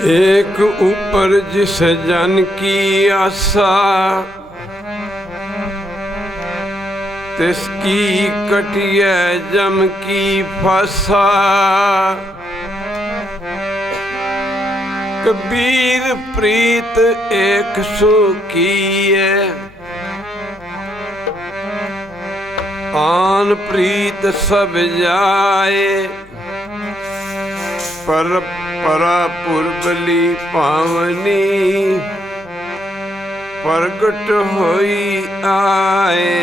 एक ऊपर जिस जन की आशा, तिसकी कटिया जम की फासा। कबीर प्रीत एक सुखी है, आन प्रीत सब जाए। पर परा पुरबली पावनी, प्रगट होई आए।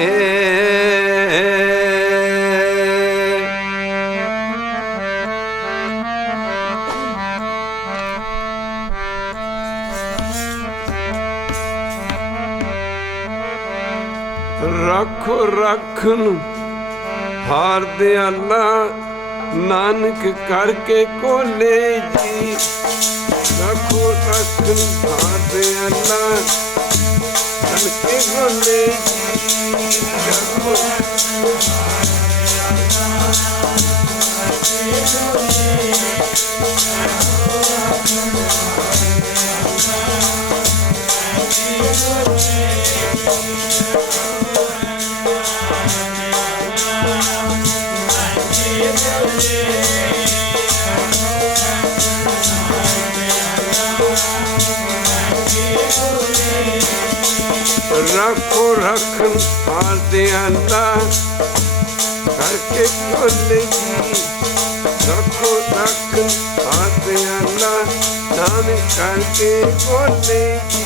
रखो रखन हार दयाला, नानक करके कोले जी। रखो रखन हार दयाला, करके कोले जी। रखो रखो रखन हार दयाला, करके कोले जी। रखो रखन हार दयाला, नानक करके कोले जी।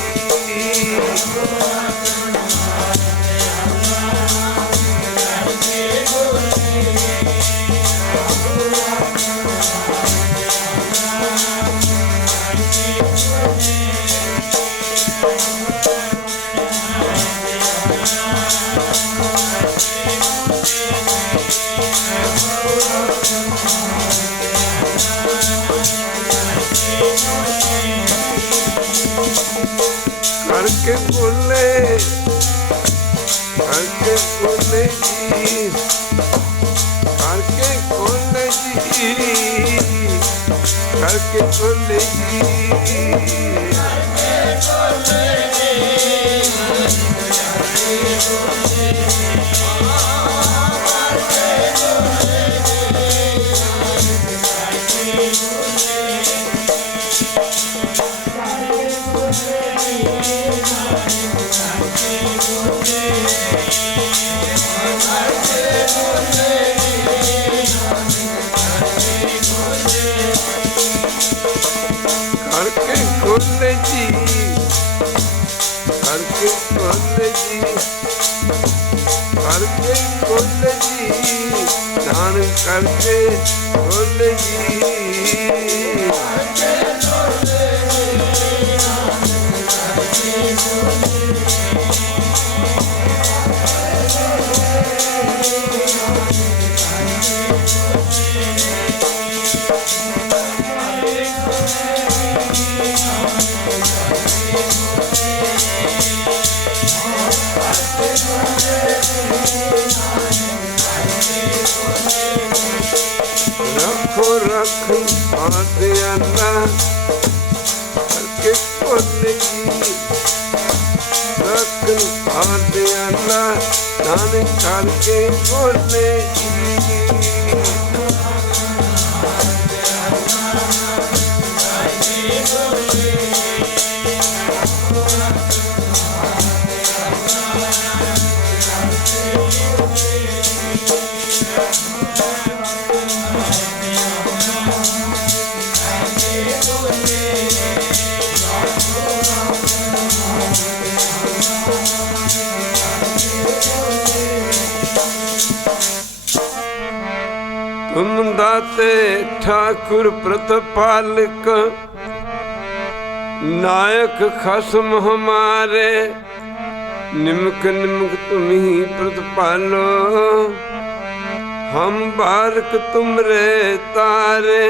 करके बोले जी, करके बोले जी, करके बोले जी। करके खोले जी, करके खोले जी, करके खोले जी, नानक करके खोले जी। रखो रखन हार दयाला, करके कोले जी। रखन हार दयाला, नानक करके कोले जी। तुम दाते ठाकुर प्रतिपालक, नायक खसम हमारे। निमक निमक तुम ही प्रतिपालो, हम बारक तुमरे तारे।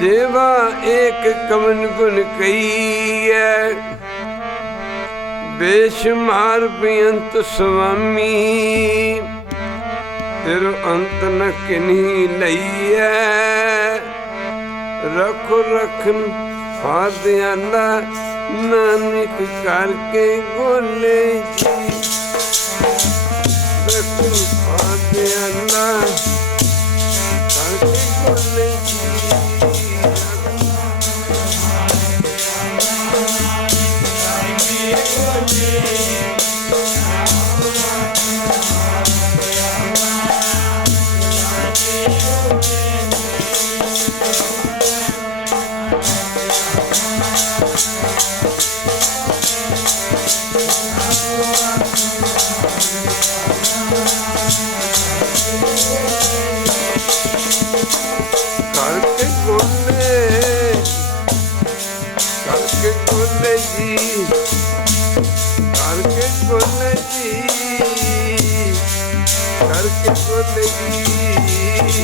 जेवा एक कवन गुण कही, बेशुमार बेअंत स्वामी। तेरो अंत न किन्ही लईए। रखो रखन हार दयाला नानक करके गोले जी रखन हार दयाला करके गोले जी करके गोले जी करके गोले जी करके गोले जी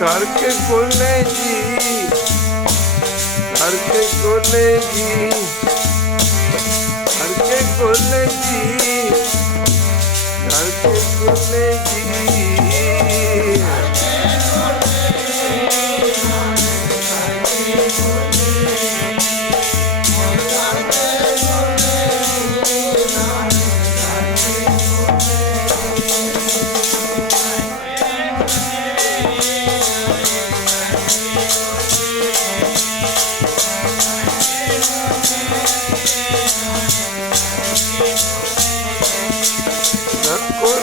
करके गोले जी करके गोले जी करके गोले जी करके गोले जी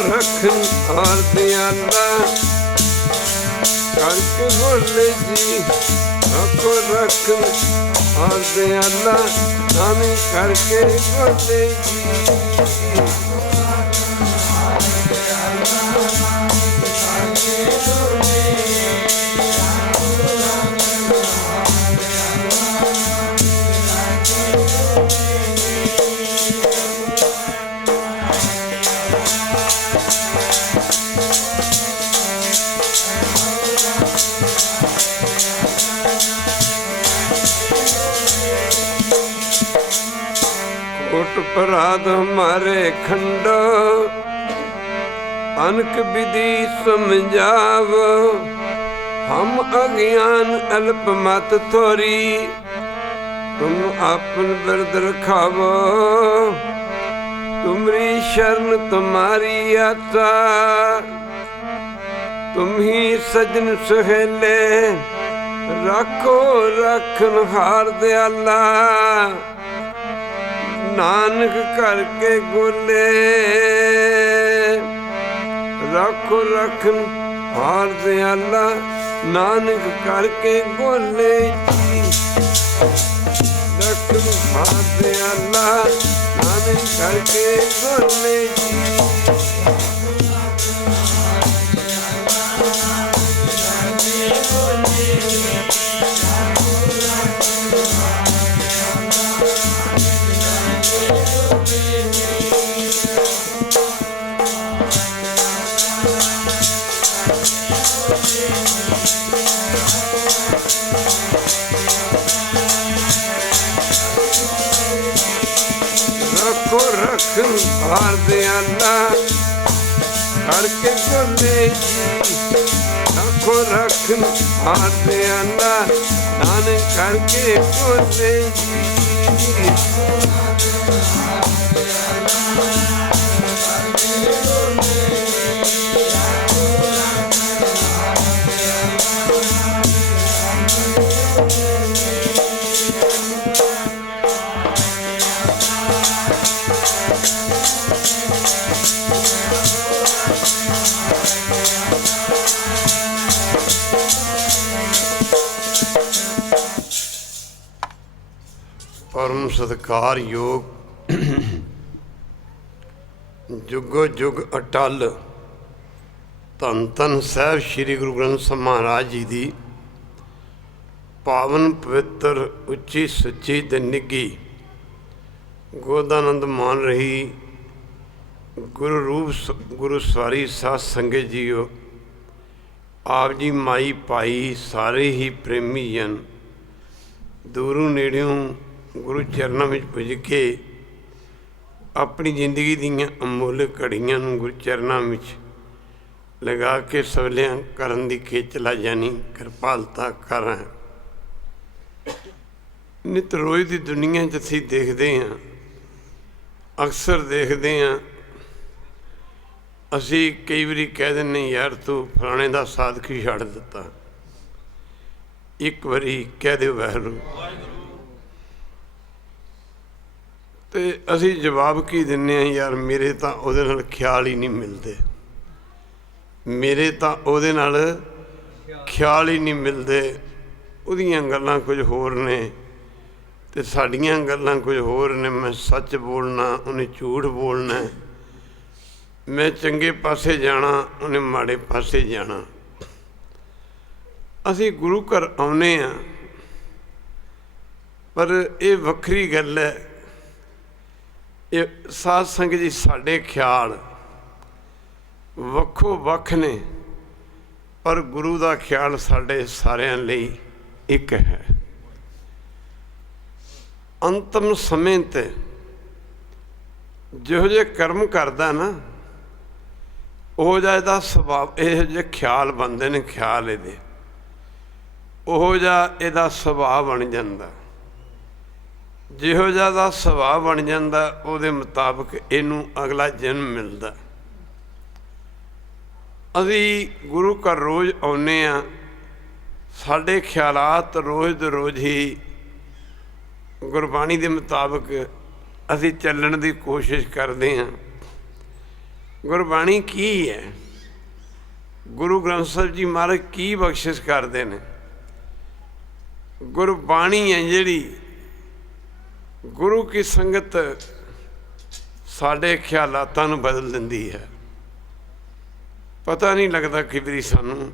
रखन हार दयाला करके गोले जी रखो रखन हार दयाला नामी करके गोले जी कोट अपराध हमारे खंडो अनक विधि समझाव हम अज्ञान अल्प मत थोरी तुम आपन बिरद रखावो तुमरी शरण तुम्हारी आशा तुम ही सजन सुहेले रखो रखन हार दयाला नानक करके गोले रखो रखन हार दयाला नानक करके गोले जी रखन हार दयाला नानक करके गोले जी रखो रखन हार दयाला करके गोले जी रखो रखन हार दयाला नानक करके गोले जी परम सत्कार योग जुगो जुग अटल धन धन साहब श्री गुरु ग्रंथ साहब महाराज जी की पावन पवित्र उच्ची सच्ची ते निघी ਗੋਦਾਨੰਦ ਮਾਨ ਰਹੀ ਗੁਰੂ ਰੂਪ ਗੁਰੂ ਸਵਾਰੀ ਸਾਧ ਸੰਗਤ ਜੀਓ। ਆਪ ਜੀ ਮਾਈ ਭਾਈ ਸਾਰੇ ਹੀ ਪ੍ਰੇਮੀ ਜਨ ਦੂਰੋਂ ਨੇੜਿਓਂ ਗੁਰੂ ਚਰਨਾਂ ਵਿੱਚ ਪੁੱਜ ਕੇ ਆਪਣੀ ਜ਼ਿੰਦਗੀ ਦੀਆਂ ਅਮੁੱਲ ਘੜੀਆਂ ਨੂੰ ਗੁਰੂ ਚਰਨਾਂ ਵਿੱਚ ਲਗਾ ਕੇ ਸਵਲਿਆਂ ਕਰਨ ਦੀ ਖੇਚਲਾ ਜਾਨੀ ਕਿਰਪਾਲਤਾ ਕਰ। ਨਿਤ ਰੋਜ਼ ਦੀ ਦੁਨੀਆ 'ਚ ਅਸੀਂ ਦੇਖਦੇ ਹਾਂ, ਅਕਸਰ ਦੇਖਦੇ ਹਾਂ, ਅਸੀਂ ਕਈ ਵਾਰੀ ਕਹਿ ਦਿੰਦੇ ਯਾਰ ਤੂੰ ਫਲਾਣੇ ਦਾ ਸਾਥ ਕੀ ਛੱਡ ਦਿੱਤਾ। ਇੱਕ ਵਾਰੀ ਕਹਿ ਦਿਓ ਵਾਹਿਗੁਰੂ, ਤੇ ਅਸੀਂ ਜਵਾਬ ਕੀ ਦਿੰਦੇ ਹਾਂ, ਯਾਰ ਮੇਰੇ ਤਾਂ ਉਹਦੇ ਨਾਲ ਖਿਆਲ ਹੀ ਨਹੀਂ ਮਿਲਦੇ, ਮੇਰੇ ਤਾਂ ਉਹਦੇ ਨਾਲ ਖਿਆਲ ਹੀ ਨਹੀਂ ਮਿਲਦੇ। ਉਹਦੀਆਂ ਗੱਲਾਂ ਕੁਝ ਹੋਰ ਨੇ ਅਤੇ ਸਾਡੀਆਂ ਗੱਲਾਂ ਕੁਝ ਹੋਰ ਨੇ। ਮੈਂ ਸੱਚ ਬੋਲਣਾ, ਉਹਨੇ ਝੂਠ ਬੋਲਣਾ। ਮੈਂ ਚੰਗੇ ਪਾਸੇ ਜਾਣਾ, ਉਹਨੇ ਮਾੜੇ ਪਾਸੇ ਜਾਣਾ। ਅਸੀਂ ਗੁਰੂ ਘਰ ਆਉਂਦੇ ਹਾਂ, ਪਰ ਇਹ ਵੱਖਰੀ ਗੱਲ ਹੈ। ਇਹ ਸਾਧ ਸੰਗਤ ਜੀ ਸਾਡੇ ਖਿਆਲ ਵੱਖੋ ਵੱਖ ਨੇ, ਪਰ ਗੁਰੂ ਦਾ ਖਿਆਲ ਸਾਡੇ ਸਾਰਿਆਂ ਲਈ ਇੱਕ ਹੈ। ਅੰਤਮ ਸਮੇਂ 'ਤੇ ਜਿਹੋ ਜਿਹੇ ਕਰਮ ਕਰਦਾ ਨਾ, ਉਹੋ ਜਿਹਾ ਇਹਦਾ ਸੁਭਾਅ, ਇਹੋ ਜਿਹੇ ਖਿਆਲ ਬਣਦੇ ਨੇ, ਖਿਆਲ ਇਹਦੇ ਉਹੋ ਜਿਹਾ ਇਹਦਾ ਸੁਭਾਅ ਬਣ ਜਾਂਦਾ। ਜਿਹੋ ਜਿਹਾ ਦਾ ਸੁਭਾਅ ਬਣ ਜਾਂਦਾ, ਉਹਦੇ ਮੁਤਾਬਕ ਇਹਨੂੰ ਅਗਲਾ ਜਨਮ ਮਿਲਦਾ। ਅਸੀਂ ਗੁਰੂ ਘਰ ਰੋਜ਼ ਆਉਂਦੇ ਹਾਂ, ਸਾਡੇ ਖਿਆਲਾਤ ਰੋਜ਼ ਦੇ ਰੋਜ਼ ਹੀ ਗੁਰਬਾਣੀ ਦੇ ਮੁਤਾਬਕ ਅਸੀਂ ਚੱਲਣ ਦੀ ਕੋਸ਼ਿਸ਼ ਕਰਦੇ ਹਾਂ। ਗੁਰਬਾਣੀ ਕੀ ਹੈ? ਗੁਰੂ ਗ੍ਰੰਥ ਸਾਹਿਬ ਜੀ ਮਹਾਰਾਜ ਕੀ ਬਖਸ਼ਿਸ਼ ਕਰਦੇ ਨੇ? ਗੁਰਬਾਣੀ ਹੈ ਜਿਹੜੀ ਗੁਰੂ ਕੀ ਸੰਗਤ ਸਾਡੇ ਖਿਆਲਾਤਾਂ ਨੂੰ ਬਦਲ ਦਿੰਦੀ ਹੈ। ਪਤਾ ਨਹੀਂ ਲੱਗਦਾ ਕਈ ਵਾਰੀ ਸਾਨੂੰ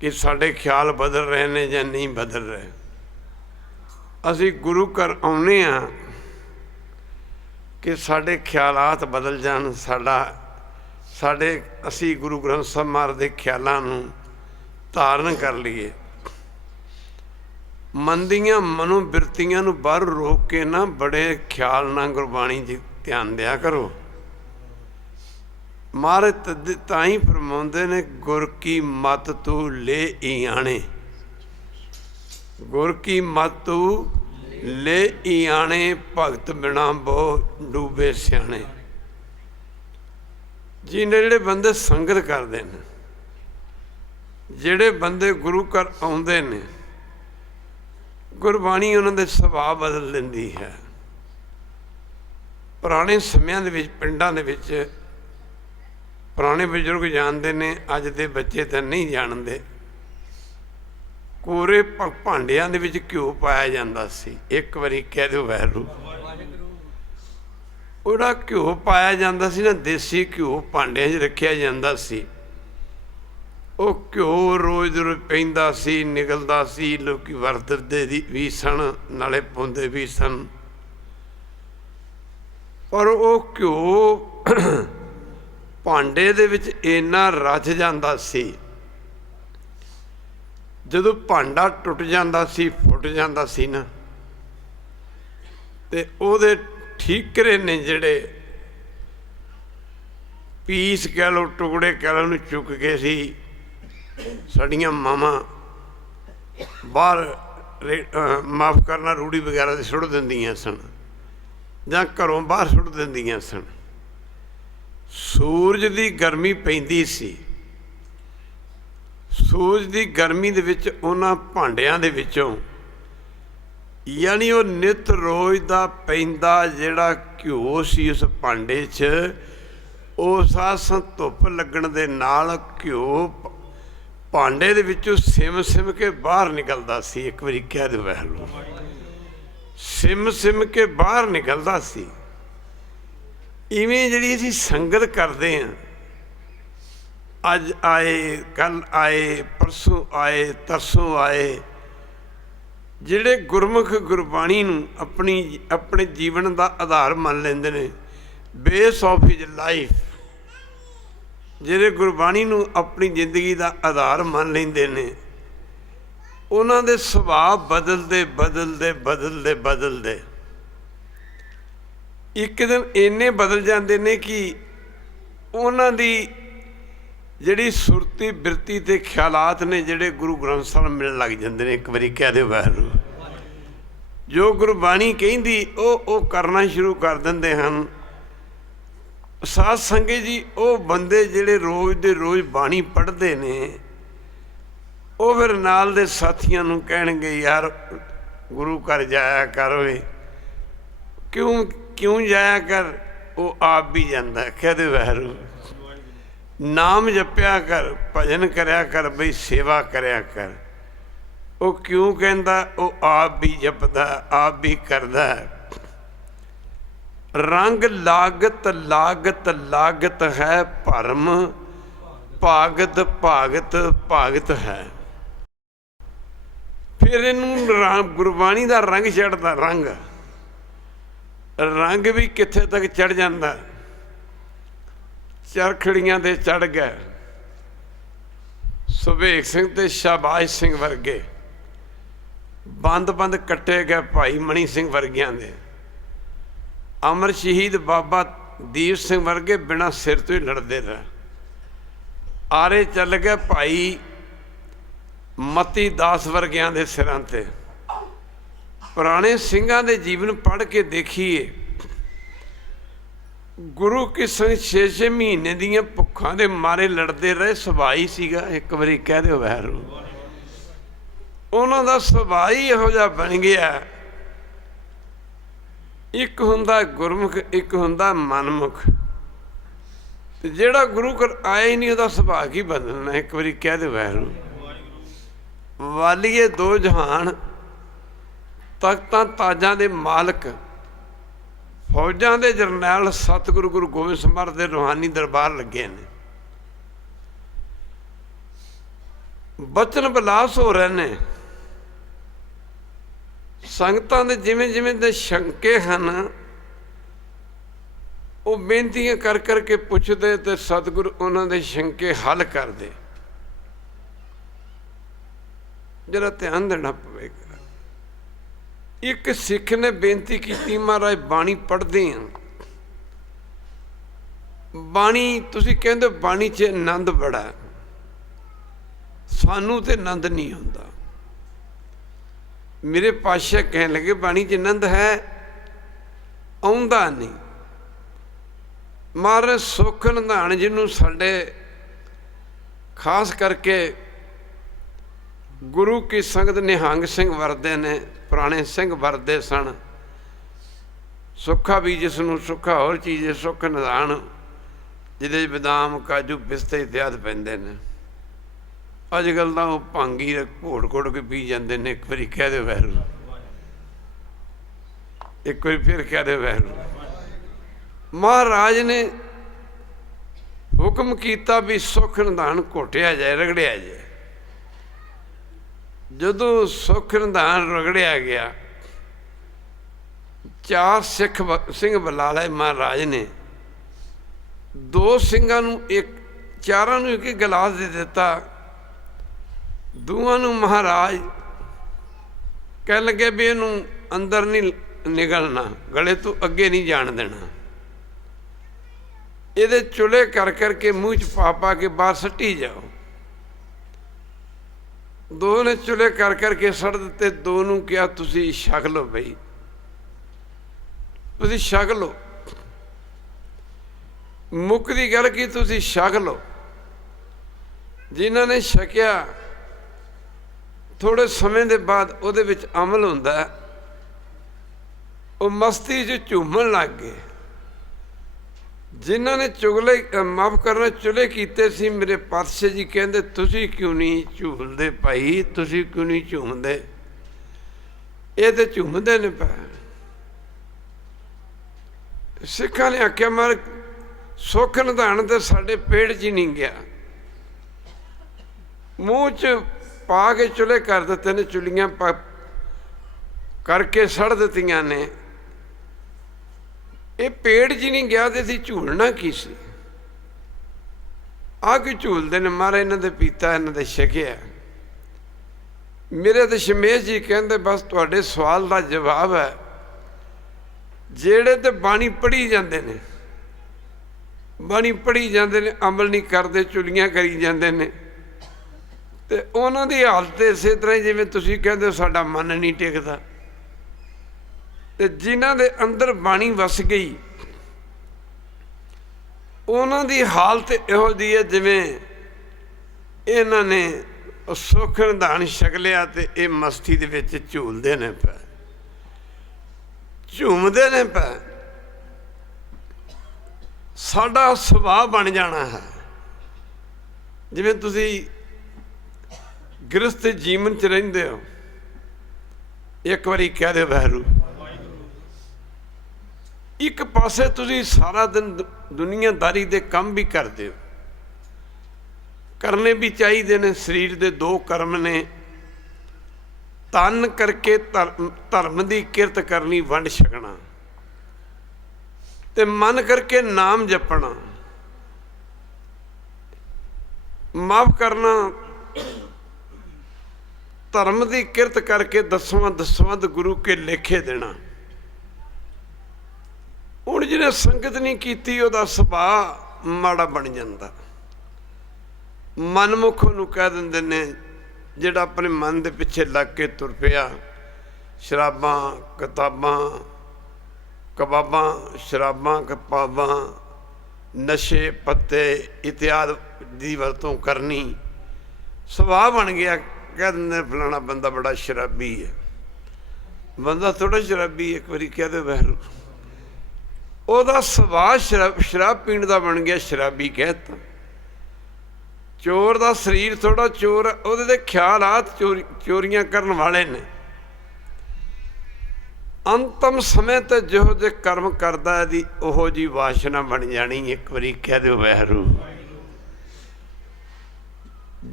ਕਿ ਸਾਡੇ ਖਿਆਲ ਬਦਲ ਰਹੇ ਨੇ ਜਾਂ ਨਹੀਂ ਬਦਲ ਰਹੇ। ਅਸੀਂ ਗੁਰੂ ਘਰ ਆਉਂਦੇ ਹਾਂ ਕਿ ਸਾਡੇ ਖਿਆਲਾਤ ਬਦਲ ਜਾਣ, ਅਸੀਂ ਗੁਰੂ ਗ੍ਰੰਥ ਸਾਹਿਬ ਮਹਾਰਾਜ ਦੇ ਖਿਆਲਾਂ ਨੂੰ ਧਾਰਨ ਕਰ ਲਈਏ। ਮਨ ਦੀਆਂ ਮਨੋਬਿਰਤੀਆਂ ਨੂੰ ਬਾਹਰ ਰੋਕ ਕੇ ਨਾ ਬੜੇ ਖਿਆਲ ਨਾਲ ਗੁਰਬਾਣੀ 'ਚ ਧਿਆਨ ਦਿਆ ਕਰੋ। ਮਹਾਰਾਜ ਤਾਂ ਹੀ ਫਰਮਾਉਂਦੇ ਨੇ, ਗੁਰ ਕੀ ਮਤ ਤੂੰ ਲੈ ਈ ਆਣੇ, ਗੁਰ ਕੀ ਮਤ ਤੂੰ ਲੈ ਈ ਆਣੇ, ਭਗਤ ਬਿਨਾ ਬਹੁ ਡੂਬੇ ਸਿਆਣੇ। ਜਿਹਨੇ ਜਿਹੜੇ ਬੰਦੇ ਸੰਗਤ ਕਰਦੇ ਨੇ, ਜਿਹੜੇ ਬੰਦੇ ਗੁਰੂ ਘਰ ਆਉਂਦੇ ਨੇ, ਗੁਰਬਾਣੀ ਉਹਨਾਂ ਦੇ ਸੁਭਾਅ ਬਦਲ ਦਿੰਦੀ ਹੈ। ਪੁਰਾਣੇ ਸਮਿਆਂ ਦੇ ਵਿੱਚ ਪਿੰਡਾਂ ਦੇ ਵਿੱਚ ਪੁਰਾਣੇ ਬਜ਼ੁਰਗ ਜਾਣਦੇ ਨੇ, ਅੱਜ ਦੇ ਬੱਚੇ ਤਾਂ ਨਹੀਂ ਜਾਣਦੇ। ਕੋਰੇ ਭਾਂਡਿਆਂ ਦੇ ਵਿੱਚ ਘਿਓ ਪਾਇਆ ਜਾਂਦਾ ਸੀ। ਇੱਕ ਵਾਰੀ ਕਹਿ ਦਿਓ ਵਾਹਿਗੁਰੂ। ਉਹਦਾ ਘਿਓ ਪਾਇਆ ਜਾਂਦਾ ਸੀ ਨਾ, ਦੇਸੀ ਘਿਓ ਭਾਂਡਿਆਂ 'ਚ ਰੱਖਿਆ ਜਾਂਦਾ ਸੀ। ਉਹ ਘਿਓ ਰੋਜ਼ ਰੋਜ਼ ਪੈਂਦਾ ਸੀ, ਨਿਕਲਦਾ ਸੀ। ਲੋਕ ਵਰਤਦੇ ਵੀ ਸਨ, ਨਾਲੇ ਪਾਉਂਦੇ ਵੀ ਸਨ। ਪਰ ਉਹ ਘਿਓ ਭਾਂਡੇ ਦੇ ਵਿੱਚ ਇੰਨਾ ਰਚ ਜਾਂਦਾ ਸੀ, ਜਦੋਂ ਭਾਂਡਾ ਟੁੱਟ ਜਾਂਦਾ ਸੀ, ਫੁੱਟ ਜਾਂਦਾ ਸੀ ਨਾ, ਤੇ ਉਹਦੇ ਠੀਕਰੇ ਨੇ ਜਿਹੜੇ ਪੀਸ ਕਹਿ ਲਓ, ਟੁਕੜੇ ਕਹਿ ਲਓ, ਨੂੰ ਚੁੱਕ ਕੇ ਸੀ ਸਾਡੀਆਂ ਮਾਵਾਂ ਬਾਹਰ ਮਾਫ਼ ਕਰਨਾ ਰੂੜੀ ਵਗੈਰਾ 'ਤੇ ਸੁੱਟ ਦਿੰਦੀਆਂ ਸਨ, ਜਾਂ ਘਰੋਂ ਬਾਹਰ ਸੁੱਟ ਦਿੰਦੀਆਂ ਸਨ। ਸੂਰਜ ਦੀ ਗਰਮੀ ਪੈਂਦੀ ਸੀ, ਸੂਰਜ ਦੀ ਗਰਮੀ ਦੇ ਵਿੱਚ ਉਹਨਾਂ ਭਾਂਡਿਆਂ ਦੇ ਵਿੱਚੋਂ, ਯਾਨੀ ਉਹ ਨਿੱਤ ਰੋਜ਼ ਦਾ ਪੈਂਦਾ ਜਿਹੜਾ ਘਿਓ ਸੀ ਉਸ ਭਾਂਡੇ 'ਚ, ਉਸ ਆਸਨ ਧੁੱਪ ਲੱਗਣ ਦੇ ਨਾਲ ਘਿਓ ਭਾਂਡੇ ਦੇ ਵਿੱਚੋਂ ਸਿਮ ਸਿਮ ਕੇ ਬਾਹਰ ਨਿਕਲਦਾ ਸੀ। ਇੱਕ ਵਾਰੀ ਕਹਿ ਦਿਓ ਵਾਹਿਗੁਰੂ। ਸਿਮ ਸਿਮ ਕੇ ਬਾਹਰ ਨਿਕਲਦਾ ਸੀ। ਇਵੇਂ ਜਿਹੜੀ ਅਸੀਂ ਸੰਗਤ ਕਰਦੇ ਹਾਂ, ਅੱਜ ਆਏ, ਕੱਲ੍ਹ ਆਏ, ਪਰਸੋਂ ਆਏ, ਤਰਸੋਂ ਆਏ, ਜਿਹੜੇ ਗੁਰਮੁਖ ਗੁਰਬਾਣੀ ਨੂੰ ਆਪਣੇ ਜੀਵਨ ਦਾ ਆਧਾਰ ਮੰਨ ਲੈਂਦੇ ਨੇ, ਬੇਸ ਆਫ ਹਿਜ ਲਾਈਫ, ਜਿਹੜੇ ਗੁਰਬਾਣੀ ਨੂੰ ਆਪਣੀ ਜ਼ਿੰਦਗੀ ਦਾ ਆਧਾਰ ਮੰਨ ਲੈਂਦੇ ਨੇ, ਉਹਨਾਂ ਦੇ ਸੁਭਾਅ ਬਦਲਦੇ ਬਦਲਦੇ ਬਦਲਦੇ ਬਦਲਦੇ ਇੱਕ ਦਿਨ ਇੰਨੇ ਬਦਲ ਜਾਂਦੇ ਨੇ ਕਿ ਉਹਨਾਂ ਦੀ ਜਿਹੜੀ ਸੁਰਤੀ ਬਿਰਤੀ ਤੇ ਖਿਆਲਾਤ ਨੇ ਜਿਹੜੇ ਗੁਰੂ ਗ੍ਰੰਥ ਸਾਹਿਬ ਨੂੰ ਮਿਲਣ ਲੱਗ ਜਾਂਦੇ ਨੇ। ਇੱਕ ਵਾਰੀ ਕਹਿ ਦਿਓ ਵਾਹਿਗੁਰੂ। ਜੋ ਗੁਰਬਾਣੀ ਕਹਿੰਦੀ ਉਹ ਕਰਨਾ ਸ਼ੁਰੂ ਕਰ ਦਿੰਦੇ ਹਨ। ਸਾਧ ਸੰਗਤ ਜੀ, ਉਹ ਬੰਦੇ ਜਿਹੜੇ ਰੋਜ਼ ਦੇ ਰੋਜ਼ ਬਾਣੀ ਪੜ੍ਹਦੇ ਨੇ, ਉਹ ਫਿਰ ਨਾਲ ਦੇ ਸਾਥੀਆਂ ਨੂੰ ਕਹਿਣਗੇ, ਯਾਰ ਗੁਰੂ ਘਰ ਜਾਇਆ ਕਰ ਓਏ। ਕਿਉਂ ਜਾਇਆ ਕਰ? ਉਹ ਆਪ ਵੀ ਜਾਂਦਾ। ਕਹਿੰਦੇ ਵਾਹਿਗੁਰੂ। ਨਾਮ ਜਪਿਆ ਕਰ, ਭਜਨ ਕਰਿਆ ਕਰ, ਬਈ ਸੇਵਾ ਕਰਿਆ ਕਰ। ਉਹ ਕਿਉਂ ਕਹਿੰਦਾ? ਉਹ ਆਪ ਵੀ ਜਪਦਾ, ਆਪ ਵੀ ਕਰਦਾ। ਰੰਗ ਲਾਗਤ ਲਾਗਤ ਲਾਗਤ ਹੈ ਭਰਮ, ਭਾਗਤ ਭਾਗਤ ਭਾਗਤ ਹੈ। ਫਿਰ ਇਹਨੂੰ ਗੁਰਬਾਣੀ ਦਾ ਰੰਗ ਚੜ੍ਹਦਾ। ਰੰਗ ਵੀ ਕਿੱਥੇ ਤੱਕ ਚੜ੍ਹ ਜਾਂਦਾ? ਚਰਖੜੀਆਂ ਤੇ ਚੜ੍ਹ ਗਏ ਸੁਭੇਗ ਸਿੰਘ ਤੇ ਸ਼ਾਹਬਾਜ਼ ਸਿੰਘ ਵਰਗੇ, ਬੰਦ ਕੱਟੇ ਗਏ ਭਾਈ ਮਣੀ ਸਿੰਘ ਵਰਗਿਆਂ ਦੇ, ਅਮਰ ਸ਼ਹੀਦ ਬਾਬਾ ਦੀਪ ਸਿੰਘ ਵਰਗੇ ਬਿਨਾਂ ਸਿਰ ਤੋਂ ਹੀ ਲੜਦੇ ਰਹੇ। ਆਰੇ ਚੱਲ ਗਏ ਭਾਈ ਮਤੀ ਦਾਸ ਵਰਗਿਆਂ ਦੇ ਸਿਰਾਂ ਤੇ। ਪੁਰਾਣੇ ਸਿੰਘਾਂ ਦੇ ਜੀਵਨ ਪੜ੍ਹ ਕੇ ਦੇਖੀਏ, ਗੁਰੂ ਕੀ ਸੰਗ 6-6 ਮਹੀਨੇ ਦੀਆਂ ਭੁੱਖਾਂ ਦੇ ਮਾਰੇ ਲੜਦੇ ਰਹੇ। ਸੁਭਾਅ ਹੀ ਸੀਗਾ। ਇੱਕ ਵਾਰੀ ਕਹਿ ਦਿਓ ਵਾਹਿਗੁਰੂ। ਉਹਨਾਂ ਦਾ ਸੁਭਾਅ ਹੀ ਇਹੋ ਜਿਹਾ ਬਣ ਗਿਆ। ਇੱਕ ਹੁੰਦਾ ਗੁਰਮੁਖ, ਇੱਕ ਹੁੰਦਾ ਮਨਮੁਖ। ਤੇ ਜਿਹੜਾ ਗੁਰੂ ਘਰ ਆਇਆ ਹੀ ਨਹੀਂ, ਉਹਦਾ ਸੁਭਾਅ ਕੀ ਬਦਲਣਾ? ਇੱਕ ਵਾਰੀ ਕਹਿ ਦਿਓ ਵਾਹਿਗੁਰੂ। ਵਾਲੀਏ ਦੋ ਜਹਾਨ, ਤਖਤਾਂ ਤਾਜਾਂ ਦੇ ਮਾਲਕ, ਫੌਜਾਂ ਦੇ ਜਰਨੈਲ, ਸਤਿਗੁਰੂ ਗੁਰੂ ਗੋਬਿੰਦ ਸਿੰਘ ਮਹਾਰਾਜ ਦੇ ਰੂਹਾਨੀ ਦਰਬਾਰ ਲੱਗੇ ਨੇ। ਬਚਨ ਵਿਲਾਸ ਹੋ ਰਹੇ ਨੇ। ਸੰਗਤਾਂ ਦੇ ਜਿਵੇਂ ਜਿਵੇਂ ਦੇ ਸ਼ੰਕੇ ਹਨ, ਉਹ ਬੇਨਤੀਆਂ ਕਰ ਕਰਕੇ ਪੁੱਛਦੇ ਤੇ ਸਤਿਗੁਰੂ ਉਹਨਾਂ ਦੇ ਸ਼ੰਕੇ ਹੱਲ ਕਰਦੇ। ਜਰਾ ਧਿਆਨ ਦੇਣਾ ਪਵੇਗਾ। ਇੱਕ ਸਿੱਖ ਨੇ ਬੇਨਤੀ ਕੀਤੀ, ਮਹਾਰਾਜ ਬਾਣੀ ਪੜ੍ਹਦੇ ਹਾਂ, ਬਾਣੀ ਤੁਸੀਂ ਕਹਿੰਦੇ ਬਾਣੀ 'ਚ ਆਨੰਦ ਬੜਾ, ਸਾਨੂੰ ਤੇ ਆਨੰਦ ਨਹੀਂ ਹੁੰਦਾ। ਮੇਰੇ ਪਾਤਸ਼ਾਹ ਕਹਿਣ ਲੱਗੇ, ਬਾਣੀ 'ਚ ਆਨੰਦ ਹੈ, ਆਉਂਦਾ ਨਹੀਂ। ਮਹਾਰਾਜ ਸੁੱਖ ਨਿਧਾਨ ਜਿਹਨੂੰ ਸਾਡੇ ਖਾਸ ਕਰਕੇ ਗੁਰੂ ਕੀ ਸੰਗਤ ਨਿਹੰਗ ਸਿੰਘ ਵਰਦੇ ਨੇ, ਪੁਰਾਣੇ ਸਿੰਘ ਵਰਦੇ ਸਨ। ਸੁੱਖਾ ਵੀ ਜਿਸ ਨੂੰ ਸੁੱਖਾ ਹੋਰ ਚੀਜ਼, ਸੁੱਖ ਨਿਧਾਨ ਜਿਹਦੇ ਬਦਾਮ ਕਾਜੂ ਪਿਸਤੇ ਇਤਿਆਦ ਪੈਂਦੇ ਨੇ। ਅੱਜ ਕੱਲ੍ਹ ਤਾਂ ਉਹ ਭਾਂਗੀ ਘੋੜ ਕੇ ਪੀ ਜਾਂਦੇ ਨੇ। ਇੱਕ ਵਾਰੀ ਕਹਿ ਦਿਓ ਵਾਹਿਗੁਰੂ। ਇੱਕ ਵਾਰੀ ਫਿਰ ਕਹਿ ਦਿਓ ਵਾਹਿਗੁਰੂ। ਮਹਾਰਾਜ ਨੇ ਹੁਕਮ ਕੀਤਾ ਵੀ ਸੁੱਖ ਨਿਧਾਨ ਘੋਟਿਆ ਜਾਏ, ਰਗੜਿਆ ਜਾਏ। ਜਦੋਂ ਸੁੱਖ ਨਿਧਾਨ ਰਗੜਿਆ ਗਿਆ, 4 ਸਿੰਘ ਬੁਲਾ ਲਏ ਮਹਾਰਾਜ ਨੇ। 2 ਸਿੰਘਾਂ ਨੂੰ 4 ਨੂੰ ਇੱਕ ਗਲਾਸ ਦੇ ਦਿੱਤਾ। ਦੋਵਾਂ ਨੂੰ ਮਹਾਰਾਜ ਕਹਿਣ ਲੱਗੇ ਵੀ ਇਹਨੂੰ ਅੰਦਰ ਨਹੀਂ ਨਿਗਲਣਾ, ਗਲੇ ਤੋਂ ਅੱਗੇ ਨਹੀਂ ਜਾਣ ਦੇਣਾ। ਇਹਦੇ ਚੁੱਲ੍ਹੇ ਕਰ ਕਰਕੇ ਮੂੰਹ 'ਚ ਪਾ ਕੇ ਬਾਹਰ ਸੱਟੀ ਜਾਓ। 2 ਨੇ ਚੁੱਲ੍ਹੇ ਕਰ ਕਰਕੇ ਸੱਟ ਦਿੱਤੇ। 2 ਨੂੰ ਕਿਹਾ, ਤੁਸੀਂ ਛਕ ਲਓ ਬਈ, ਤੁਸੀਂ ਛਕ ਲਓ। ਮੁੱਕ ਦੀ ਗੱਲ ਕੀ, ਤੁਸੀਂ ਛਕ ਲਓ। ਜਿਨ੍ਹਾਂ ਨੇ ਛਕਿਆ, ਥੋੜ੍ਹੇ ਸਮੇਂ ਦੇ ਬਾਅਦ ਉਹਦੇ ਵਿੱਚ ਅਮਲ ਹੁੰਦਾ। ਉਹ ਮਸਤੀ 'ਚ ਝੂਮਣ ਲੱਗ ਗਏ। ਜਿਨ੍ਹਾਂ ਨੇ ਮਾਫ਼ ਕਰਨਾ ਚੁੱਲ੍ਹੇ ਕੀਤੇ ਸੀ, ਮੇਰੇ ਪਾਤਸ਼ਾਹ ਜੀ ਕਹਿੰਦੇ, ਤੁਸੀਂ ਕਿਉਂ ਨਹੀਂ ਝੂਮਦੇ ਭਾਈ, ਤੁਸੀਂ ਕਿਉਂ ਨਹੀਂ ਝੂਮਦੇ? ਇਹ ਤੇ ਝੂਮਦੇ ਨੇ ਪੈ। ਸਿੱਖਾਂ ਨੇ ਆਖਿਆ, ਮਰ ਸੁੱਖ ਨਿਧਾਨ ਤੇ ਸਾਡੇ ਪੇਟ 'ਚ ਹੀ ਨਹੀਂ ਗਿਆ। ਮੂੰਹ 'ਚ ਪਾ ਕੇ ਚੁੱਲ੍ਹੇ ਕਰ ਦਿੱਤੇ ਨੇ, ਚੁੱਲੀਆਂ करके सड़ दित्तियां ने। ये पेड़ जी नहीं गया तो असीं झूलना की सी? आ कि झूलते ने महाराज इन्हां दे पीता इन्हां दे छकिया। मेरे दशमेश जी कहते बस तुहाडे सवाल का जवाब है, जेड़े तो बाणी पढ़ी जाते ने, बाणी पढ़ी जाते ने, अमल नहीं करते, चुलियां करी जाते ने, तो उन्हां दी हालत इसे तरह जिवें तुसीं कहंदे हो साडा मन नहीं टिकदा। ते जिन्हां दे अंदर बाणी वस गई उन्हां दी हालत इहो जी है जिवें इन्हां ने सुख निधान छक लिया ते ये मस्ती दे विच झूलदे ने पै, झूमदे ने पै। साडा सुभाव बन जाना है जिवें तुसीं गृहस्थ जीवन च रहिंदे हो। एक बारी कह दे वाहिगुरू। एक पासे तुसीं सारा दिन दुनियादारी दे काम भी करदे हो, करने भी चाहिए ने। शरीर दे दो कर्म ने, तन करके धर्म की किरत करनी, वंड छकना, ते मन करके नाम जपना, माफ करना, धर्म की किरत करके दसवां दसवंध गुरु के लेखे देना। हुण जिन्हें संगत नहीं की उहदा सुभाव माड़ा बन जाता। मनमुख नूं कह दिंदे ने, जिहड़ा अपने मन के पिछे लग के तुर पिया, शराबां किताबां कबाबां, शराबां कबाबां, नशे पत्ते इत्यादि की वरतों करनी सुभाव बन गया। कह दिंदे फलाना बंदा बड़ा शराबी है। बंदा थोड़ा शराबी, एक बारी कह दे वाहिगुरू। ਉਹਦਾ ਸੁਭਾਅ शराब पीण का बन गया, शराबी कहता। चोर का शरीर थोड़ा चोर, ਉਹਦੇ ख्यालात चोरियां करन वाले ने। अंतम समय ते ਜਿਹੋ ਜਿਹੇ कर्म करता है ਉਹੋ जी वासना बन जानी। एक बारी कह दो वाहिगुरू।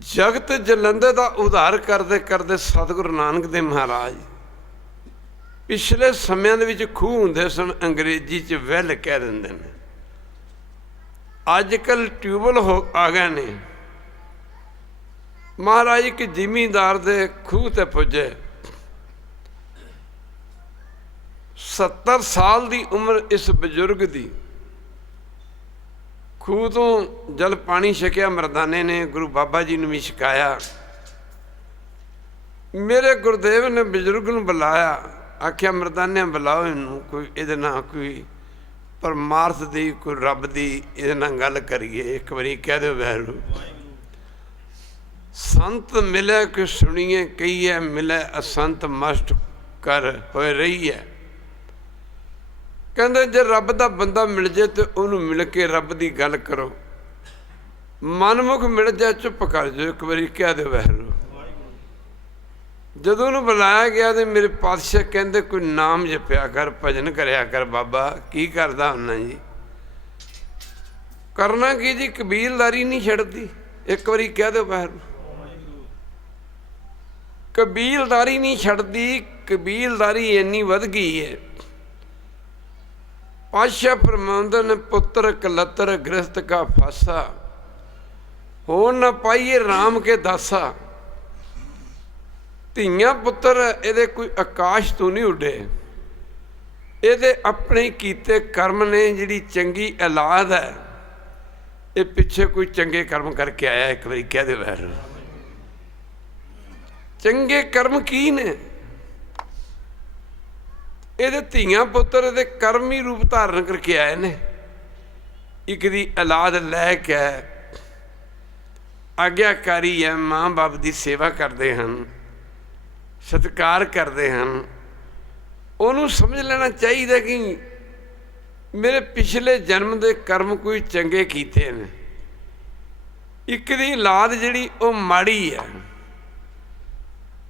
जगत जलंधर का उधार करते करते सतगुरु नानक देव महाराज पिछले समय के खूह होंदे सन, अंग्रेजी च वैल कह देंदे ने। अजकल ट्यूबल आ गए ने। महाराज एक जिमींदार दे खूह ते पुजे, 70 साल की उम्र इस बजुर्ग की। खूह तो जल पानी छकिया मरदाने ने, गुरु बाबा जी ने भी छकाया। मेरे गुरुदेव ने बजुर्ग नूं बुलाया, आख्या मरदाने बुलाओ इनू, कोई इहदे नाल कोई परमार्थ दी, कोई रब दी इहदे नाल गल करिए। एक बारी कह दो वाहिगुरू। संत मिले कोई सुनिए, कहिए मिले असंत मस्ट कर होए रही है। कहते जे रब का बंदा मिल जाए तो उन्होंने मिल के रब की गल करो, मनमुख मिल जाए चुप कर जाओ। एक बारी कह दो वाहिगुरू। जदों उन्होंने बुलाया गया तो मेरे पातशाह कहते कोई नाम जपया कर, भजन करया कर। बाबा की करदा हुन्ना जी? करना की जी? कबीलदारी नहीं छड्डदी। एक बारी कह दो वाहिगुरू। कबीलदारी नहीं छड्डदी। कबीलदारी इन्नी वध गई है। पातशाह फरमाउंदे ने, पुत्र कलत्र गृहस्थ का फासा, हो न पाइए राम के दासा। ਧੀਆਂ ਪੁੱਤਰ ਇਹਦੇ कोई आकाश तो नहीं उडे, ਇਹਦੇ अपने कीते कर्म ने। जिहड़ी चंगी औलाद है ये पिछे कोई चंगे कर्म करके आया। एक बारी कह दे वाहिगुरू। चंगे कर्म की ने? ਇਹਦੇ ਧੀਆਂ ਪੁੱਤਰ ਇਹਦੇ कर्म ही रूप धारण करके आए ने। एक दी औलाद लैके आग्याकारी है, माँ बाप की सेवा करते हैं, सत्कार करते हैं। उन्होंने समझ लेना चाहिए कि मेरे पिछले जन्म के कर्म कोई चंगे कीते ने। एक दी औलाद जिहड़ी वो माड़ी है।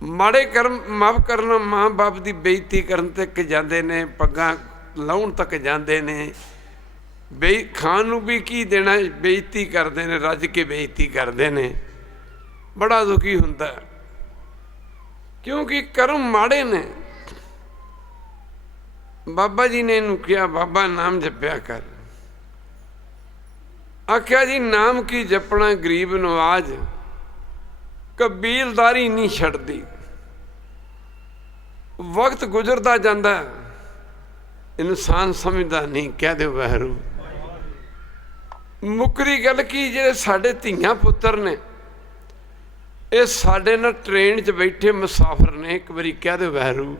माड़े कर्म माफ करना, माँ बाप की बेइज्जती करन तक जाते ने, पग्गां लाउण तक जाते ने। खाण नूं भी की देना, बेइज्जती करते हैं, रज के बेइज्जती करते हैं। बड़ा दुखी हुंदा क्योंकि कर्म माड़े ने। बाबा जी ने इनू कहा, बाबा नाम जपया कर। आख्या जी नाम की जपना गरीब नवाज, कबीलदारी नहीं छड्डदी। वक्त गुजरता जाता, इंसान समझदा नहीं। कह दो वाहिगुरू। मुकरी गल की जे साडे धीआं पुत्तर ने, ये साडे नाल ट्रेन च बैठे मुसाफिर ने। एक बारी कह दो वाहिगुरू।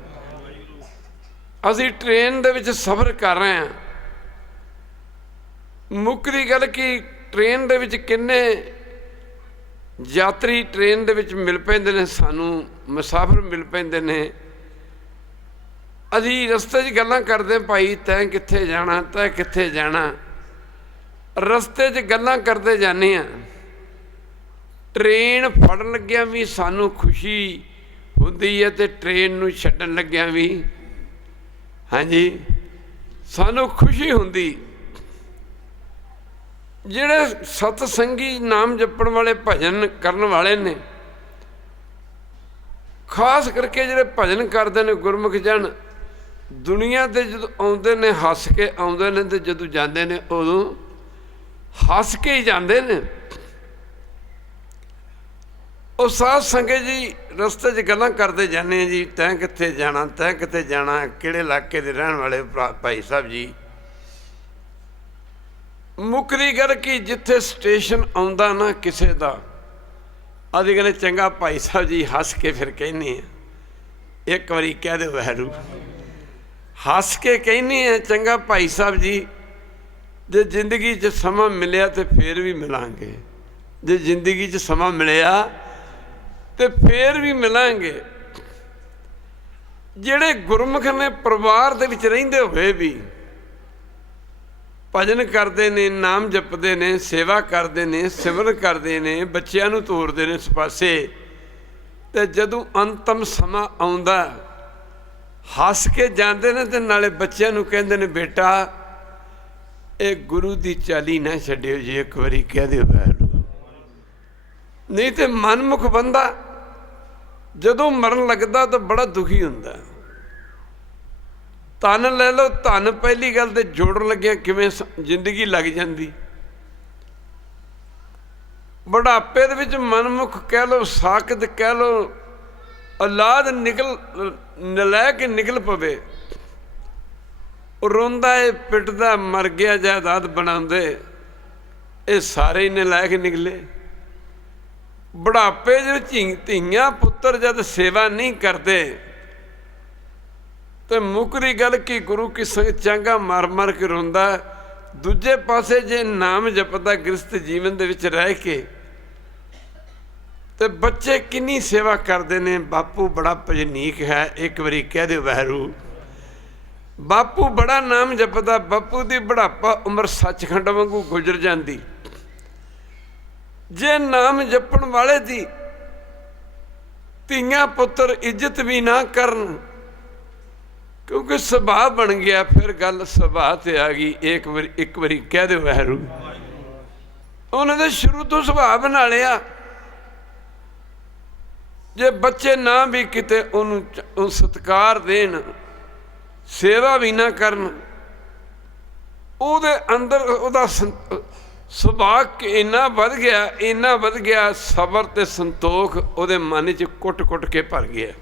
असीं ट्रेन दे विच सफ़र कर रहे हैं। मुकरी गल की ट्रेन दे विच किन्ने यात्री ट्रेन दे विच मिल पैंदे ने, सानू मुसाफिर मिल पैंदे ने। असीं रस्ते च गल्लां करदे, भाई तैं कित्थे जाना, तैं कित्थे जाना। रस्ते च गल्लां करदे जाने आ। ट्रेन फड़न लग्या भी सानू खुशी हुंदी है, ते ट्रेन नूं छड्डण लग्या भी हाँ जी सानू खुशी हुंदी। ਜਿਹੜੇ सतसंगी नाम जपण वाले भजन करन वाले ने, खास करके ਜਿਹੜੇ भजन करते हैं गुरमुख जन, दुनिया ते जदों आउंदे ने हस के आउंदे ने, ते जदों जांदे ने उदों हस के ही जांदे ने। ਉਹ ਸਾਧ ਸੰਗਤ ਜੀ ਰਸਤੇ 'ਚ ਗੱਲਾਂ ਕਰਦੇ ਜਾਂਦੇ ਜੀ, ਤੈਂ ਕਿੱਥੇ ਜਾਣਾ, ਤੈਂ ਕਿੱਥੇ ਜਾਣਾ, ਕਿਹੜੇ ਇਲਾਕੇ ਦੇ ਰਹਿਣ ਵਾਲੇ ਭਾਈ ਸਾਹਿਬ ਜੀ। ਮੁੱਕਦੀ ਗੱਲ ਕਿ ਜਿੱਥੇ ਸਟੇਸ਼ਨ ਆਉਂਦਾ ਨਾ ਕਿਸੇ ਦਾ, ਅਸੀਂ ਕਹਿੰਦੇ ਚੰਗਾ ਭਾਈ ਸਾਹਿਬ ਜੀ, ਹੱਸ ਕੇ ਫਿਰ ਕਹਿੰਦੇ ਆ। ਇੱਕ ਵਾਰੀ ਕਹਿ ਦਿਓ ਵਾਹਿਗੁਰੂ। ਹੱਸ ਕੇ ਕਹਿੰਦੇ ਆ, ਚੰਗਾ ਭਾਈ ਸਾਹਿਬ ਜੀ, ਜੇ ਜ਼ਿੰਦਗੀ 'ਚ ਸਮਾਂ ਮਿਲਿਆ ਤਾਂ ਫਿਰ ਵੀ ਮਿਲਾਂਗੇ। ਜੇ ਜ਼ਿੰਦਗੀ 'ਚ ਸਮਾਂ ਮਿਲਿਆ ਤੇ ਫੇਰ ਵੀ ਮਿਲਾਂਗੇ। ਜਿਹੜੇ ਗੁਰਮੁਖ ਨੇ ਪਰਿਵਾਰ ਦੇ ਵਿੱਚ ਰਹਿੰਦੇ ਹੋਏ ਵੀ ਭਜਨ ਕਰਦੇ ਨੇ, ਨਾਮ ਜਪਦੇ ਨੇ, ਸੇਵਾ ਕਰਦੇ ਨੇ, ਸਿਮਰਨ ਕਰਦੇ ਨੇ, ਬੱਚਿਆਂ ਨੂੰ ਤੋਰਦੇ ਨੇ ਇਸ ਪਾਸੇ, ਤੇ ਜਦੋਂ ਅੰਤਮ ਸਮਾਂ ਆਉਂਦਾ ਹੱਸ ਕੇ ਜਾਂਦੇ ਨੇ, ਤੇ ਨਾਲੇ ਬੱਚਿਆਂ ਨੂੰ ਕਹਿੰਦੇ ਨੇ, ਬੇਟਾ ਇਹ ਗੁਰੂ ਦੀ ਚਾਲੀ ਨਾ ਛੱਡਿਓ ਜੀ। ਇੱਕ ਵਾਰੀ ਕਹਿ ਦਿਓ ਵਾਹਿਗੁਰੂ। ਨਹੀਂ ਤੇ ਮਨਮੁਖ ਬੰਦਾ ਜਦੋਂ ਮਰਨ ਲੱਗਦਾ ਤਾਂ ਬੜਾ ਦੁਖੀ ਹੁੰਦਾ। ਧਨ ਲੈ ਲਓ, ਧਨ ਪਹਿਲੀ ਗੱਲ ਤੇ ਜੋੜਨ ਲੱਗਿਆ ਕਿਵੇਂ ਜ਼ਿੰਦਗੀ ਲੱਗ ਜਾਂਦੀ। ਬੁਢਾਪੇ ਦੇ ਵਿੱਚ ਮਨਮੁਖ ਕਹਿ ਲਓ, ਸਾਕਤ ਕਹਿ ਲਓ, ਔਲਾਦ ਨਲਾਇਕ ਨਿਕਲ ਪਵੇ, ਰੋਂਦਾ ਏ, ਪਿੱਟਦਾ, ਮਰ ਗਿਆ, ਜਾਇਦਾਦ ਬਣਾਉਂਦੇ, ਇਹ ਸਾਰੇ ਹੀ ਨਲਾਇਕ ਨਿਕਲੇ। ਬੁਢਾਪੇ ਦੇ ਧੀਆਂ ਪੁੱਤਰ ਜਦ ਸੇਵਾ ਨਹੀਂ ਕਰਦੇ ਤੇ ਮੁਕਰੀ ਗੱਲ ਕੀ ਗੁਰੂ ਕੀ ਸੰਗਤ ਚਾਂਗਾ ਮਰ ਮਰ ਕੇ ਰੋਂਦਾ। ਦੂਜੇ ਪਾਸੇ ਜੇ ਨਾਮ ਜਪਦਾ ਗ੍ਰਸਥ ਜੀਵਨ ਦੇ ਵਿੱਚ ਰਹਿ ਕੇ, ਤੇ ਬੱਚੇ ਕਿੰਨੀ ਸੇਵਾ ਕਰਦੇ ਨੇ। ਬਾਪੂ ਬੜਾ ਭਜਨੀਕ ਹੈ। ਇੱਕ ਵਾਰੀ ਕਹਿ ਦਿਓ ਵਾਹਿਗੁਰੂ। ਬਾਪੂ ਬੜਾ ਨਾਮ ਜਪਦਾ। ਬਾਪੂ ਦੀ ਬੁਢਾਪਾ ਉਮਰ ਸੱਚਖੰਡ ਵਾਂਗੂ ਗੁਜ਼ਰ ਜਾਂਦੀ। ਜੇ ਨਾਮ ਜਪਣ ਵਾਲੇ ਦੀ ਧੀਆਂ ਪੁੱਤਰ ਇੱਜ਼ਤ ਵੀ ਨਾ ਕਰਨ, ਕਿਉਂਕਿ ਸੁਭਾਅ ਬਣ ਗਿਆ, ਫਿਰ ਗੱਲ ਸੁਭਾਅ ਤੇ ਆ ਗਈ। ਇੱਕ ਵਾਰੀ ਕਹਿ ਦਿਓ ਵਾਹਿਗੁਰੂ। ਉਹਨਾਂ ਦੇ ਸ਼ੁਰੂ ਤੋਂ ਸੁਭਾਅ ਬਣਾ ਲਿਆ। ਜੇ ਬੱਚੇ ਨਾ ਵੀ ਕਿਤੇ ਉਹਨੂੰ ਸਤਿਕਾਰ ਦੇਣ, ਸੇਵਾ ਵੀ ਨਾ ਕਰਨ, ਉਹਦੇ ਅੰਦਰ ਉਹਦਾ ਸੁਭਾਅ ਇੰਨਾ ਵੱਧ ਗਿਆ, ਇੰਨਾ ਵੱਧ ਗਿਆ, ਸਬਰ ਤੇ ਸੰਤੋਖ ਉਹਦੇ ਮਨ 'ਚ ਕੁੱਟ ਕੁੱਟ ਕੇ ਭਰ ਗਿਆ।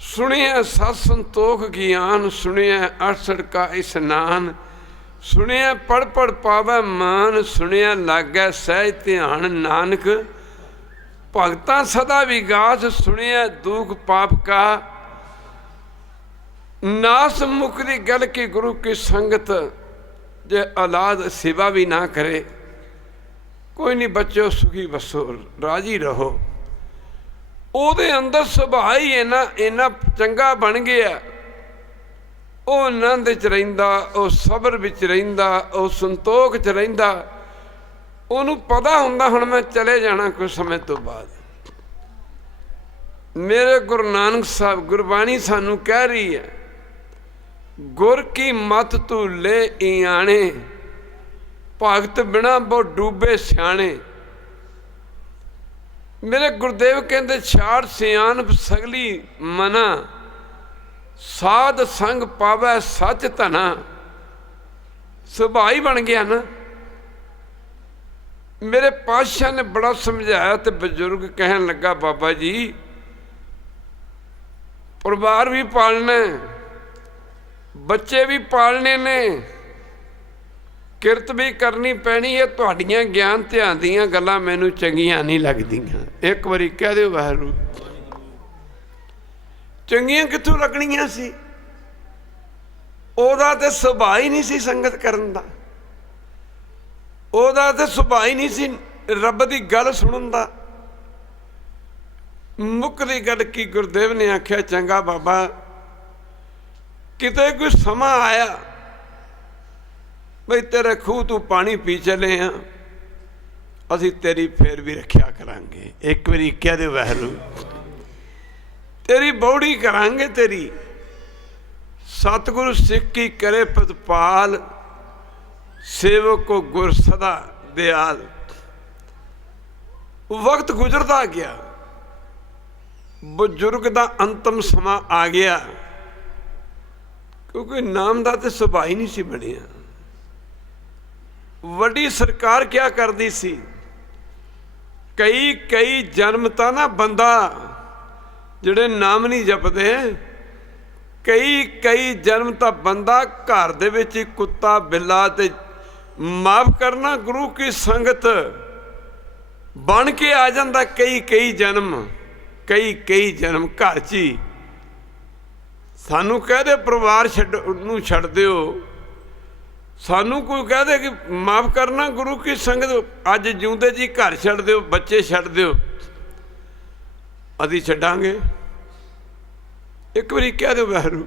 ਸੁਣਿਆ ਸਤ ਸੰਤੋਖ ਗਿਆਨ, ਸੁਣਿਆ 68 ਕਾ ਇਸਨਾਨ, ਸੁਣਿਆ ਪੜ ਪੜ ਪਾਵੈ ਮਾਨ, ਸੁਣਿਆ ਲਾਗੈ ਸਹਿਜ ਧਿਆਨ, ਨਾਨਕ ਭਗਤਾਂ ਸਦਾ ਵਿਗਾਸ, ਸੁਣਿਆ ਦੁਖ ਪਾਪ ਕਾ ਨਾਸ। ਮੁਕਦੀ ਗੱਲ ਕੀ ਗੁਰੂ ਕੀ ਸੰਗਤ ਜੇ ਔਲਾਦ ਸੇਵਾ ਵੀ ਨਾ ਕਰੇ, ਕੋਈ ਨਹੀਂ ਬੱਚੋ, ਸੁਖੀ ਬਸੋ, ਰਾਜੀ ਰਹੋ। ਉਹਦੇ ਅੰਦਰ ਸੁਭਾਅ ਹੀ ਇੰਨਾ ਚੰਗਾ ਬਣ ਗਿਆ। ਉਹ ਆਨੰਦ 'ਚ ਰਹਿੰਦਾ, ਉਹ ਸਬਰ ਵਿੱਚ ਰਹਿੰਦਾ, ਉਹ ਸੰਤੋਖ 'ਚ ਰਹਿੰਦਾ। ਉਹਨੂੰ ਪਤਾ ਹੁੰਦਾ ਹੁਣ ਮੈਂ ਚਲੇ ਜਾਣਾ ਕੁਝ ਸਮੇਂ ਤੋਂ ਬਾਅਦ। ਮੇਰੇ ਗੁਰੂ ਨਾਨਕ ਸਾਹਿਬ ਗੁਰਬਾਣੀ ਸਾਨੂੰ ਕਹਿ ਰਹੀ ਹੈ, ਗੁਰ ਕੀ ਮਤ ਤੂੰ ਲੈ ਇਆਣੇ, ਭਗਤ ਬਿਨਾ ਬਹੁ ਡੂਬੇ ਸਿਆਣੇ। ਮੇਰੇ ਗੁਰਦੇਵ ਕਹਿੰਦੇ, ਛਾੜ ਸਿਆਣਪ ਸਗਲੀ ਮਨਾ, ਸਾਧ ਸੰਗ ਪਾਵੈ ਸੱਚ ਧਨਾ। ਸੁਭਾਅ ਹੀ ਬਣ ਗਿਆ ਨਾ। ਮੇਰੇ ਪਾਤਸ਼ਾਹ ਨੇ ਬੜਾ ਸਮਝਾਇਆ ਤੇ ਬਜ਼ੁਰਗ ਕਹਿਣ ਲੱਗਾ, ਬਾਬਾ ਜੀ ਪਰਿਵਾਰ ਵੀ ਪਾਲਣਾ, ਬੱਚੇ ਵੀ ਪਾਲਣੇ ਨੇ, ਕਿਰਤ ਵੀ ਕਰਨੀ ਪੈਣੀ ਹੈ। ਤੁਹਾਡੀਆਂ ਗਿਆਨ ਧਿਆਨ ਦੀਆਂ ਗੱਲਾਂ ਮੈਨੂੰ ਚੰਗੀਆਂ ਨਹੀਂ ਲੱਗਦੀਆਂ। ਇੱਕ ਵਾਰੀ ਕਹਿ ਦਿਓ ਵਾਹਿਗੁਰੂ। ਚੰਗੀਆਂ ਕਿੱਥੋਂ ਲੱਗਣੀਆਂ ਸੀ? ਉਹਦਾ ਤੇ ਸੁਭਾਅ ਹੀ ਨਹੀਂ ਸੀ ਸੰਗਤ ਕਰਨ ਦਾ, ਉਹਦਾ ਤੇ ਸੁਭਾਅ ਹੀ ਨਹੀਂ ਸੀ ਰੱਬ ਦੀ ਗੱਲ ਸੁਣਨ ਦਾ। ਮੁੱਕਦੀ ਗੱਲ ਕੀ ਗੁਰਦੇਵ ਨੇ ਆਖਿਆ, ਚੰਗਾ ਬਾਬਾ ਕਿਤੇ ਕੋਈ ਸਮਾਂ ਆਇਆ ਬਈ ਤੇਰੇ ਖੂਹ ਤੂੰ ਪਾਣੀ ਪੀ ਚਲੇ ਆ, ਅਸੀਂ ਤੇਰੀ ਫੇਰ ਵੀ ਰੱਖਿਆ ਕਰਾਂਗੇ। ਇੱਕ ਵਾਰੀ ਕਹਿ ਦਿਓ ਵਾਹਿਗੁਰੂ। ਤੇਰੀ ਬੌੜੀ ਕਰਾਂਗੇ ਤੇਰੀ। ਸਤਿਗੁਰੂ ਸਿੱਖ ਕੀ ਕਰੇ ਪ੍ਰਤਪਾਲ, ਸੇਵਕ ਕੋ ਗੁਰ ਸਦਾ ਦਿਆਲ। ਵਕਤ ਗੁਜ਼ਰਦਾ ਗਿਆ, ਬਜ਼ੁਰਗ ਦਾ ਅੰਤਮ ਸਮਾਂ ਆ ਗਿਆ, ਕਿਉਂਕਿ ਨਾਮ ਦਾ ਤੇ ਸੁਭਾਅ ਹੀ ਨਹੀਂ ਸੀ ਬਣਿਆ। ਵੱਡੀ ਸਰਕਾਰ ਕਿਆ ਕਰਦੀ ਸੀ, ਕਈ ਜਨਮ ਤਾਂ ਨਾ ਬੰਦਾ ਜਿਹੜੇ ਨਾਮ ਨਹੀਂ ਜਪਦੇ, ਕਈ ਜਨਮ ਤਾਂ ਬੰਦਾ ਘਰ ਦੇ ਵਿੱਚ ਹੀ ਕੁੱਤਾ ਬਿੱਲਾ ਤੇ ਮਾਫ ਕਰਨਾ ਗੁਰੂ ਕੀ ਸੰਗਤ ਬਣ ਕੇ ਆ ਜਾਂਦਾ। ਕਈ ਜਨਮ ਘਰ 'ਚ ਹੀ। ਸਾਨੂੰ ਕਹਦੇ ਪਰਿਵਾਰ ਛੱਡ ਦਿਓ, ਸਾਨੂੰ ਕੋਈ ਕਹਦੇ ਕਿ ਮਾਫ ਕਰਨਾ ਗੁਰੂ ਕੀ ਸੰਗਤ, ਅੱਜ ਜਿਉਂਦੇ ਜੀ ਘਰ ਛੱਡ ਦਿਓ, ਬੱਚੇ ਛੱਡ ਦਿਓ, ਅਸੀਂ ਛੱਡਾਂਗੇ। ਇੱਕ ਵਾਰੀ ਕਹਿ ਦਿਓ ਵਾਹਿਗੁਰੂ।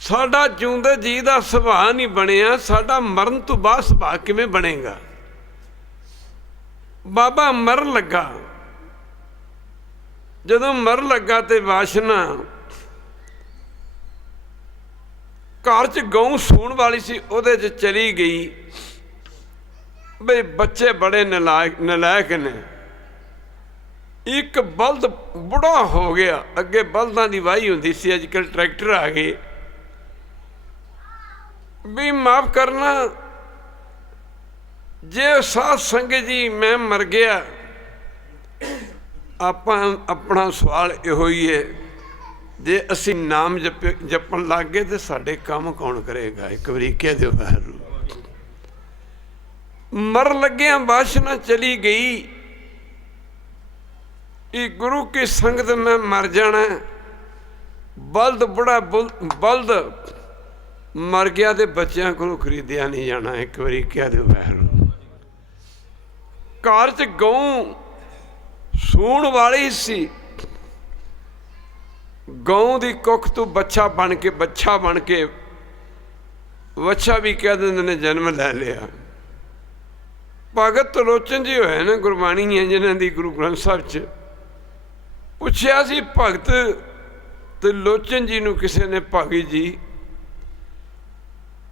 ਸਾਡਾ ਜਿਉਂਦੇ ਜੀ ਦਾ ਸੁਭਾਅ ਨਹੀਂ ਬਣਿਆ, ਸਾਡਾ ਮਰਨ ਤੋਂ ਬਾਅਦ ਸੁਭਾਅ ਕਿਵੇਂ ਬਣੇਗਾ? ਬਾਬਾ ਮਰਨ ਲੱਗਾ, ਜਦੋਂ ਮਰਨ ਲੱਗਾ ਤੇ ਵਾਸ਼ਨਾ ਘਰ 'ਚ ਗਊ ਸੂਣ ਵਾਲੀ ਸੀ, ਉਹਦੇ 'ਚ ਚਲੀ ਗਈ। ਬਈ ਬੱਚੇ ਬੜੇ ਨਲਾਇਕ ਨੇ। ਇੱਕ ਬਲਦ ਬੁੜਾ ਹੋ ਗਿਆ, ਅੱਗੇ ਬਲਦਾਂ ਦੀ ਵਾਹੀ ਹੁੰਦੀ ਸੀ, ਅੱਜ ਕੱਲ੍ਹ ਟਰੈਕਟਰ ਆ ਗਏ। ਵੀ ਮਾਫ ਕਰਨਾ, ਜੇ ਸਾਧ ਸੰਗਤ ਜੀ ਮੈਂ ਮਰ ਗਿਆ, ਆਪਣਾ ਸਵਾਲ ਇਹੋ ਹੀ ਹੈ, ਜੇ ਅਸੀਂ ਨਾਮ ਜਪਣ ਲੱਗ ਗਏ ਤੇ ਸਾਡੇ ਕੰਮ ਕੌਣ ਕਰੇਗਾ? ਇੱਕ ਵਾਰੀ ਕਹਿ ਦਿਓ ਵਾਹਿਗੁਰੂ। ਮਰਨ ਲੱਗਿਆਂ ਵਾਸ਼ਨਾ ਚਲੀ ਗਈ, ਇਹ ਗੁਰੂ ਕੀ ਸੰਗਤ ਮੈਂ ਮਰ ਜਾਣਾ। ਬਲਦ ਬੁੜਾ ਬਲਦ ਮਰ ਗਿਆ ਤੇ ਬੱਚਿਆਂ ਕੋਲੋਂ ਖਰੀਦਿਆ ਨਹੀਂ ਜਾਣਾ। ਇੱਕ ਵਾਰੀ ਕਹਿ ਦਿਓ ਵਾਹਿਗੁਰੂ। ਘਰ 'ਚ ਗਊ ਸੂਣ ਵਾਲੀ ਸੀ, ਗਊ ਦੀ ਕੁੱਖ ਤੋਂ ਬੱਚਾ ਬਣ ਕੇ ਵੱਛਾ ਵੀ ਕਹਿ ਦਿੰਦੇ ਨੇ, ਜਨਮ ਲੈ ਲਿਆ। ਭਗਤ ਤਲੋਚਨ ਜੀ ਹੋਏ ਨੇ, ਗੁਰਬਾਣੀ ਹੈ ਜਿਨ੍ਹਾਂ ਦੀ ਗੁਰੂ ਗ੍ਰੰਥ ਸਾਹਿਬ 'ਚ। ਪੁੱਛਿਆ ਸੀ ਭਗਤ ਤਲੋਚਨ ਜੀ ਨੂੰ ਕਿਸੇ ਨੇ, ਭਾਗੀ ਜੀ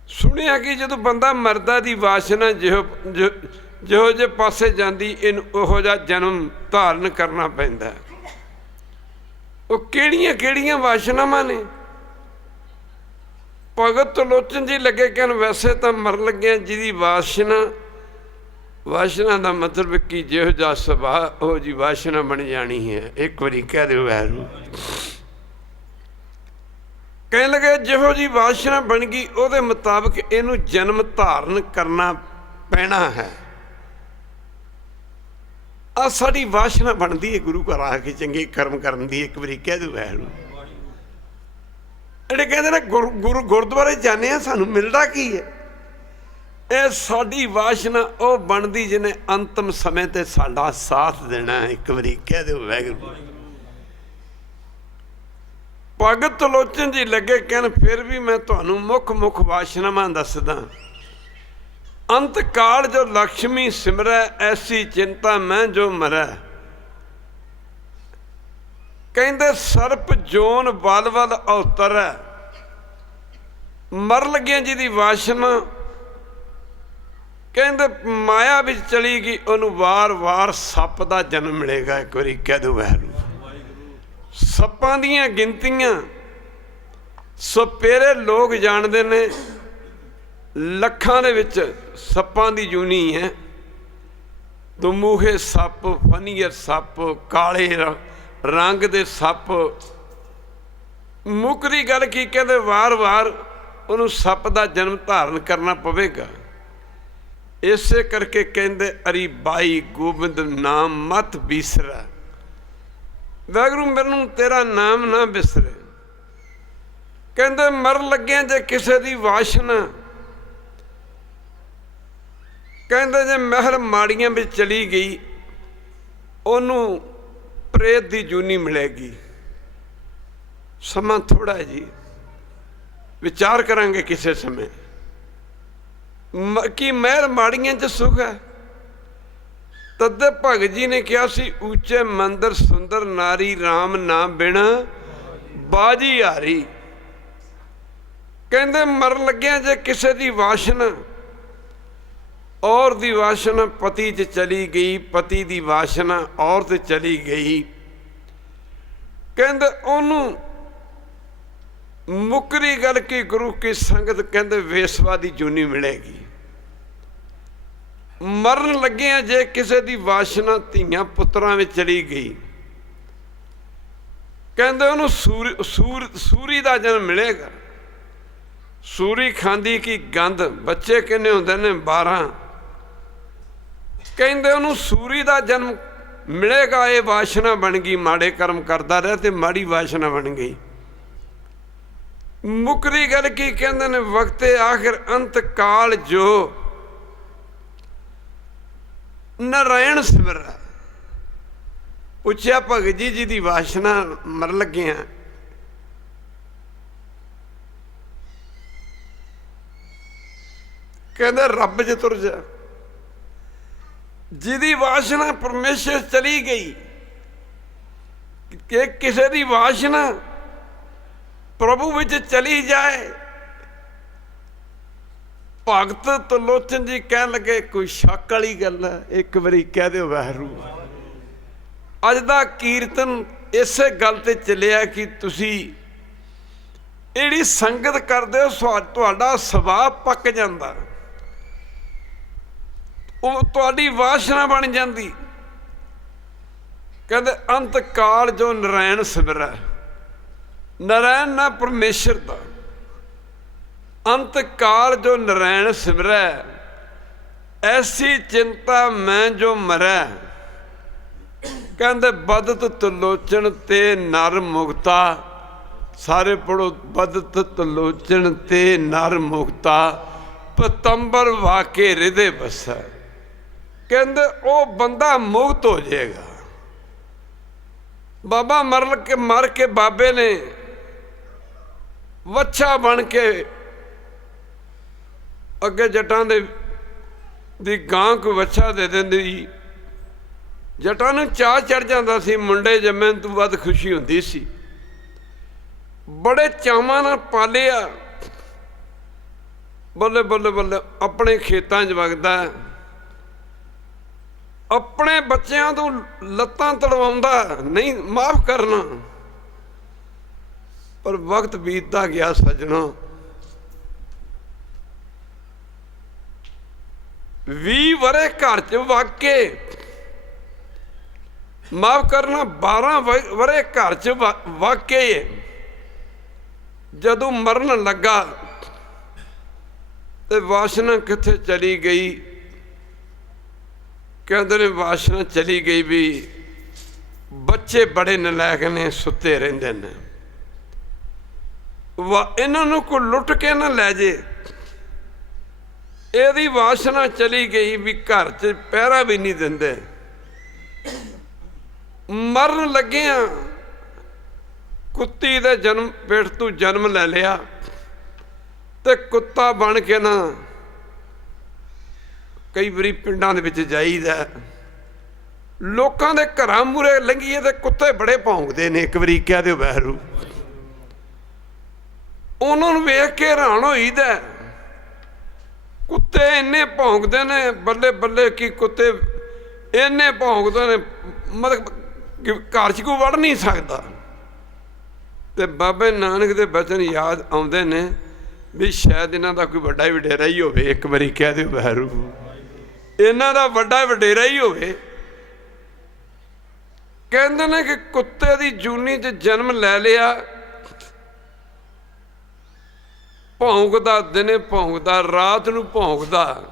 ਸੁਣਿਆ ਕਿ ਜਦੋਂ ਬੰਦਾ ਮਰਦਾ ਦੀ ਵਾਸ਼ਨਾ ਜਿਹੋ ਜਿਹੇ ਪਾਸੇ ਜਾਂਦੀ, ਇਹਨੂੰ ਉਹੋ ਜਿਹਾ ਜਨਮ ਧਾਰਨ ਕਰਨਾ ਪੈਂਦਾ। ਉਹ ਕਿਹੜੀਆਂ ਵਾਸ਼ਨਾਵਾਂ ਨੇ? ਭਗਤ ਤਲੋਚਨ ਜੀ ਲੱਗੇ ਕਹਿਣ, ਵੈਸੇ ਤਾਂ ਮਰਨ ਲੱਗਿਆ ਜਿਹਦੀ ਵਾਸ਼ਨਾ ਦਾ ਮਤਲਬ ਕਿ ਜਿਹੋ ਜਿਹਾ ਸੁਭਾਅ ਉਹ ਜੀ ਵਾਸ਼ਨਾ ਬਣ ਜਾਣੀ ਹੈ। ਇੱਕ ਵਾਰੀ ਕਹਿ ਦਿਓ ਵਾਹਿਗੁਰੂ। ਕਹਿਣ ਲੱਗੇ ਜਿਹੋ ਜੀ ਵਾਸ਼ਨਾ ਬਣ ਗਈ, ਉਹਦੇ ਮੁਤਾਬਕ ਇਹਨੂੰ ਜਨਮ ਧਾਰਨ ਕਰਨਾ ਪੈਣਾ ਹੈ। ਆ ਸਾਡੀ ਵਾਸ਼ਨਾ ਬਣਦੀ ਹੈ ਗੁਰੂ ਘਰ ਆ ਕੇ ਚੰਗੇ ਕਰਮ ਕਰਨ ਦੀ। ਇੱਕ ਵਾਰੀ ਕਹਿ ਦਿਓ ਵਾਹਿਗੁਰੂ। ਜਿਹੜੇ ਕਹਿੰਦੇ ਨੇ ਗੁਰਦੁਆਰੇ ਜਾਂਦੇ ਆ, ਸਾਨੂੰ ਮਿਲਦਾ ਕੀ ਹੈ? ਇਹ ਸਾਡੀ ਵਾਸ਼ਨਾ ਉਹ ਬਣਦੀ ਜਿਹਨੇ ਅੰਤਮ ਸਮੇਂ ਤੇ ਸਾਡਾ ਸਾਥ ਦੇਣਾ। ਇੱਕ ਵਾਰੀ ਕਹਿ ਦਿਓ ਵਾਹਿਗੁਰੂ। ਭਗਤ ਤਲੋਚਨ ਜੀ ਲੱਗੇ ਕਹਿਣ, ਫਿਰ ਵੀ ਮੈਂ ਤੁਹਾਨੂੰ ਮੁੱਖ ਵਾਸ਼ਨਾਵਾਂ ਦੱਸਦਾ। ਅੰਤ ਕਾਲ ਜੋ ਲక్ష్ਮੀ ਸਿਮਰੈ, ਐਸੀ ਚਿੰਤਾ ਮੈਂ ਜੋ ਮਰੈ। ਕਹਿੰਦੇ ਸਰਪ ਜੋਨ ਬਲ ਅਵਤਰੈ। ਮਰ ਲੱਗਿਆ ਜਿਹਦੀ ਵਾਸ਼ਨਾ ਕਹਿੰਦੇ ਮਾਇਆ ਵਿੱਚ ਚਲੀ ਗਈ, ਉਹਨੂੰ ਵਾਰ ਸੱਪ ਦਾ ਜਨਮ ਮਿਲੇਗਾ। ਇੱਕ ਵਾਰੀ ਕਹਿ ਦਿਓ ਵਾਹਿਗੁਰੂ। ਸੱਪਾਂ ਦੀਆਂ ਗਿਣਤੀਆਂ ਸਪੇਰੇ ਲੋਕ ਜਾਣਦੇ ਨੇ, ਲੱਖਾਂ ਦੇ ਵਿੱਚ ਸੱਪਾਂ ਦੀ ਜੂਨੀ ਹੈ। ਦੁਮੂਹੇ ਸੱਪ, ਫਨੀਅਰ ਸੱਪ, ਕਾਲੇ ਰੰਗ ਦੇ ਸੱਪ। ਮੁੱਕਦੀ ਗੱਲ ਕੀ ਕਹਿੰਦੇ, ਵਾਰ-ਵਾਰ ਉਹਨੂੰ ਸੱਪ ਦਾ ਜਨਮ ਧਾਰਨ ਕਰਨਾ ਪਵੇਗਾ। ਇਸੇ ਕਰਕੇ ਕਹਿੰਦੇ ਅਰੀ ਬਾਈ ਗੋਬਿੰਦ ਨਾਮ ਮਤ ਬਿਸਰਾ, ਵਾਹਿਗੁਰੂ ਮੈਨੂੰ ਤੇਰਾ ਨਾਮ ਨਾ ਬਿਸਰੇ। ਕਹਿੰਦੇ ਮਰਨ ਲੱਗਿਆ ਜੇ ਕਿਸੇ ਦੀ ਵਾਸ਼ਨਾ, ਕਹਿੰਦੇ ਜੇ ਮਹਿਲ ਮਾੜੀਆਂ ਵਿੱਚ ਚਲੀ ਗਈ ਉਹਨੂੰ ਪ੍ਰੇਤ ਦੀ ਜੂਨੀ ਮਿਲੇਗੀ। ਸਮਾਂ ਥੋੜ੍ਹਾ ਹੈ ਜੀ, ਵਿਚਾਰ ਕਰਾਂਗੇ ਕਿਸੇ ਸਮੇਂ। ਕੀ ਮਹਿਲ ਮਾੜੀਆਂ 'ਚ ਸੁੱਖ ਹੈ? ਤਦੇ ਭਗਤ ਜੀ ਨੇ ਕਿਹਾ ਸੀ, ਉੱਚੇ ਮੰਦਰ ਸੁੰਦਰ ਨਾਰੀ, ਰਾਮ ਨਾਮ ਬਿਨ ਬਾਜੀ ਹਾਰੀ। ਕਹਿੰਦੇ ਮਰਨ ਲੱਗਿਆ ਜੇ ਕਿਸੇ ਦੀ ਵਾਸ਼ਨਾ, ਔਰ ਦੀ ਵਾਸ਼ਨਾ ਪਤੀ 'ਚ ਚਲੀ ਗਈ, ਪਤੀ ਦੀ ਵਾਸ਼ਨਾ ਔਰਤ 'ਚ ਚਲੀ ਗਈ, ਕਹਿੰਦੇ ਉਹਨੂੰ ਮੁੱਕਰੀ ਗੱਲ ਕੀ ਗੁਰੂ ਕੀ ਸੰਗਤ, ਕਹਿੰਦੇ ਵੇਸਵਾ ਦੀ ਜੂਨੀ ਮਿਲੇਗੀ। ਮਰਨ ਲੱਗਿਆ ਜੇ ਕਿਸੇ ਦੀ ਵਾਸ਼ਨਾ ਧੀਆਂ ਪੁੱਤਰਾਂ ਵਿੱਚ ਚਲੀ ਗਈ, ਕਹਿੰਦੇ ਉਹਨੂੰ ਸੂਰੀ ਦਾ ਜਨਮ ਮਿਲੇਗਾ। ਸੂਰੀ ਖਾਂਦੀ ਕੀ ਗੰਧ, ਬੱਚੇ ਕਿੰਨੇ ਹੁੰਦੇ ਨੇ 12। ਕਹਿੰਦੇ ਉਹਨੂੰ ਸੂਰੀ ਦਾ ਜਨਮ ਮਿਲੇਗਾ। ਇਹ ਵਾਸ਼ਨਾ ਬਣ ਗਈ, ਮਾੜੇ ਕਰਮ ਕਰਦਾ ਰਿਹਾ ਤੇ ਮਾੜੀ ਵਾਸ਼ਨਾ ਬਣ ਗਈ। ਮੁੱਕਦੀ ਗੱਲ ਕੀ ਕਹਿੰਦੇ ਨੇ, ਵਕਤੇ ਆਖਿਰ ਅੰਤ ਕਾਲ ਜੋ ਨਾਰਾਇਣ ਸਿਮਰੈ। ਪੁੱਛਿਆ ਭਗਤ ਜੀ ਜਿਹਦੀ ਵਾਸ਼ਨਾ ਮਰ ਲੱਗਿਆ, ਕਹਿੰਦੇ ਰੱਬ 'ਚ ਤੁਰ ਜਾ। ਜਿਹਦੀ ਵਾਸ਼ਨਾ ਪਰਮੇਸ਼ਰ ਚਲੀ ਗਈ, ਕਿ ਕਿਸੇ ਦੀ ਵਾਸ਼ਨਾ ਪ੍ਰਭੂ ਵਿੱਚ ਚਲੀ ਜਾਏ। ਭਗਤ ਤਲੋਚਨ ਜੀ ਕਹਿਣ ਲੱਗੇ, ਕੋਈ ਸ਼ੱਕ ਵਾਲੀ ਗੱਲ ਹੈ? ਇੱਕ ਵਾਰੀ ਕਹਿ ਦਿਓ ਵਾਹਿਗੁਰੂ। ਅੱਜ ਦਾ ਕੀਰਤਨ ਇਸੇ ਗੱਲ ਤੇ ਚੱਲਿਆ ਕਿ ਤੁਸੀਂ ਜਿਹੜੀ ਸੰਗਤ ਕਰਦੇ ਹੋ, ਤੁਹਾਡਾ ਸੁਭਾਅ ਪੱਕ ਜਾਂਦਾ, ਉਹ ਤੁਹਾਡੀ ਵਾਸ਼ਨਾ ਬਣ ਜਾਂਦੀ। ਕਹਿੰਦੇ ਅੰਤ ਕਾਲ ਜੋ ਨਾਰਾਇਣ ਸਿਮਰੈ, ਨਾਰਾਇਣ ਨਾ ਪਰਮੇਸ਼ਰ ਦਾ। ਅੰਤ ਕਾਲ ਜੋ ਨਾਰਾਇਣ ਸਿਮਰੈ, ਐਸੀ ਚਿੰਤਾ ਮੈਂ ਜੋ ਮਰੈ। ਕਹਿੰਦੇ ਬਦਤ ਤਲੋਚਨ ਤੇ ਨਰ ਮੁਕਤਾ, ਸਾਰੇ ਪੜੋ, ਬਦਤ ਤਲੋਚਨ ਤੇ ਨਰ ਮੁਕਤਾ, ਪਤੰਬਰ ਵਾਕੇ ਹਿਰਦੇ ਵਸੈ। ਕਹਿੰਦੇ ਉਹ ਬੰਦਾ ਮੁਕਤ ਹੋ ਜਾਏਗਾ। ਬਾਬਾ ਮਰ ਕੇ ਬਾਬੇ ਨੇ ਵੱਛਾ ਬਣ ਕੇ ਅੱਗੇ ਜੱਟਾਂ ਦੀ ਗਾਂ ਕੋਈ ਵੱਛਾ ਦੇ ਦਿੰਦੀ, ਜੱਟਾਂ ਨੂੰ ਚਾਅ ਚੜ ਜਾਂਦਾ ਸੀ, ਮੁੰਡੇ ਜੰਮਣ ਤੋਂ ਵੱਧ ਖੁਸ਼ੀ ਹੁੰਦੀ ਸੀ। ਬੜੇ ਚਾਵਾਂ ਨਾਲ ਪਾਲਿਆ, ਬੱਲੇ ਬੱਲੇ ਬੱਲੇ ਆਪਣੇ ਖੇਤਾਂ 'ਚ ਵਗਦਾ, ਆਪਣੇ ਬੱਚਿਆਂ ਤੋਂ ਲੱਤਾਂ ਤੜਵਾਉਂਦਾ, ਨਹੀਂ ਮਾਫ ਕਰਨਾ। ਪਰ ਵਕਤ ਬੀਤਦਾ ਗਿਆ ਸੱਜਣੋ, 20 ਵਰੇ ਘਰ 'ਚ ਵਾਕੇ, ਮਾਫ ਕਰਨਾ 12 ਵਰੇ ਘਰ 'ਚ ਵਾਕੇ। ਜਦੋਂ ਮਰਨ ਲੱਗਾ ਤੇ ਵਾਸ਼ਨਾ ਕਿੱਥੇ ਚਲੀ ਗਈ? ਕਹਿੰਦੇ ਨੇ ਵਾਸ਼ਨਾ ਚਲੀ ਗਈ ਵੀ ਬੱਚੇ ਬੜੇ ਨਲਾਇਕ ਨੇ, ਸੁੱਤੇ ਰਹਿੰਦੇ ਨੇ, ਇਹਨਾਂ ਨੂੰ ਕੋਈ ਲੁੱਟ ਕੇ ਨਾ ਲੈ ਜੇ। ਇਹਦੀ ਵਾਸ਼ਨਾ ਚਲੀ ਗਈ ਵੀ ਘਰ 'ਚ ਪਹਿਰਾ ਵੀ ਨਹੀਂ ਦਿੰਦੇ। ਮਰਨ ਲੱਗਿਆ ਕੁੱਤੀ ਦੇ ਜਨਮ ਪੇਟ ਤੋਂ ਜਨਮ ਲੈ ਲਿਆ ਤੇ ਕੁੱਤਾ ਬਣ ਕੇ ਨਾ ਕਈ ਵਾਰੀ ਪਿੰਡਾਂ ਦੇ ਵਿੱਚ ਜਾਈਦਾ, ਲੋਕਾਂ ਦੇ ਘਰਾਂ ਮੂਹਰੇ ਲੰਘੀਏ ਤੇ ਕੁੱਤੇ ਬੜੇ ਭੌਂਕਦੇ ਨੇ। ਇੱਕ ਵਾਰੀ ਕਹਿ ਦਿਓ ਵਾਹਿਗੁਰੂ। ਉਹਨਾਂ ਨੂੰ ਵੇਖ ਕੇ ਹੈਰਾਨ ਹੋਈਦਾ, ਕੁੱਤੇ ਇੰਨੇ ਭੌਂਕਦੇ ਨੇ, ਬੱਲੇ ਬੱਲੇ ਕੀ ਕੁੱਤੇ ਇੰਨੇ ਭੌਂਕਦੇ ਨੇ, ਮਤਲਬ ਘਰ 'ਚ ਕੋਈ ਵੜ ਨਹੀਂ ਸਕਦਾ। ਤੇ ਬਾਬੇ ਨਾਨਕ ਦੇ ਬਚਨ ਯਾਦ ਆਉਂਦੇ ਨੇ ਵੀ ਸ਼ਾਇਦ ਇਹਨਾਂ ਦਾ ਕੋਈ ਵੱਡਾ ਵਡੇਰਾ ਹੀ ਹੋਵੇ। ਇੱਕ ਵਾਰੀ ਕਹਿ ਦਿਓ ਵਾਹਿਗੁਰੂ, ਇਹਨਾਂ ਦਾ ਵੱਡਾ ਵਡੇਰਾ ਹੀ ਹੋਵੇ। ਕਹਿੰਦੇ ਨੇ ਕਿ ਕੁੱਤੇ ਦੀ ਜੂਨੀ 'ਚ ਜਨਮ ਲੈ ਲਿਆ, ਭੌਂਕਦਾ, ਦਿਨੇ ਭੌਂਕਦਾ, ਰਾਤ ਨੂੰ ਭੌਂਕਦਾ,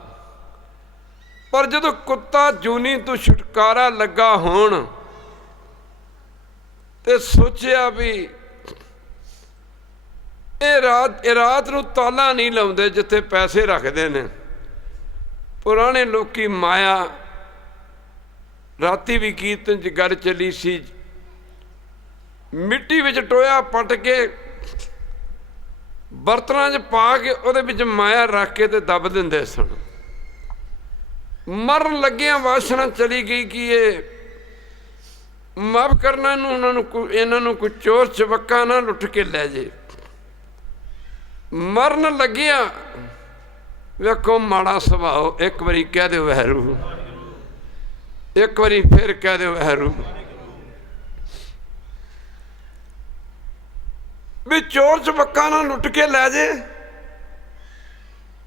ਪਰ ਜਦੋਂ ਕੁੱਤਾ ਜੂਨੀ ਤੋਂ ਛੁਟਕਾਰਾ ਲੱਗਾ ਹੋਣ ਤੇ ਸੋਚਿਆ ਵੀ ਇਹ ਰਾਤ ਨੂੰ ਤਾਲਾ ਨਹੀਂ ਲਾਉਂਦੇ ਜਿੱਥੇ ਪੈਸੇ ਰੱਖਦੇ ਨੇ। ਪੁਰਾਣੇ ਲੋਕੀ ਮਾਇਆ, ਰਾਤੀ ਵੀ ਕੀਰਤਨ 'ਚ ਗੱਲ ਚੱਲੀ ਸੀ, ਮਿੱਟੀ ਵਿੱਚ ਟੋਇਆ ਪੱਟ ਕੇ ਬਰਤਨਾਂ 'ਚ ਪਾ ਕੇ ਉਹਦੇ ਵਿੱਚ ਮਾਇਆ ਰੱਖ ਕੇ ਤੇ ਦੱਬ ਦਿੰਦੇ ਸਨ। ਮਰਨ ਲੱਗਿਆਂ ਵਾਸਨਾ ਚਲੀ ਗਈ ਕਿ ਇਹ ਮਾਫ ਕਰਨਾ ਇਹਨੂੰ, ਇਹਨਾਂ ਨੂੰ ਕੋਈ ਚੋਰ ਚਬੱਕਾ ਨਾ ਲੁੱਟ ਕੇ ਲੈ ਜੇ। ਮਰਨ ਲੱਗਿਆ ਵੇਖੋ ਮਾੜਾ ਸੁਭਾਅ। ਇੱਕ ਵਾਰੀ ਕਹਿ ਦਿਓ ਵਾਹਿਗੁਰੂ, ਇੱਕ ਵਾਰੀ ਫਿਰ ਕਹਿ ਦਿਓ ਵਾਹਿਗੁਰੂ। ਵੀ ਚੋਰ ਚਬੱਕਾ ਨਾ ਲੁੱਟ ਕੇ ਲੈ ਜੇ।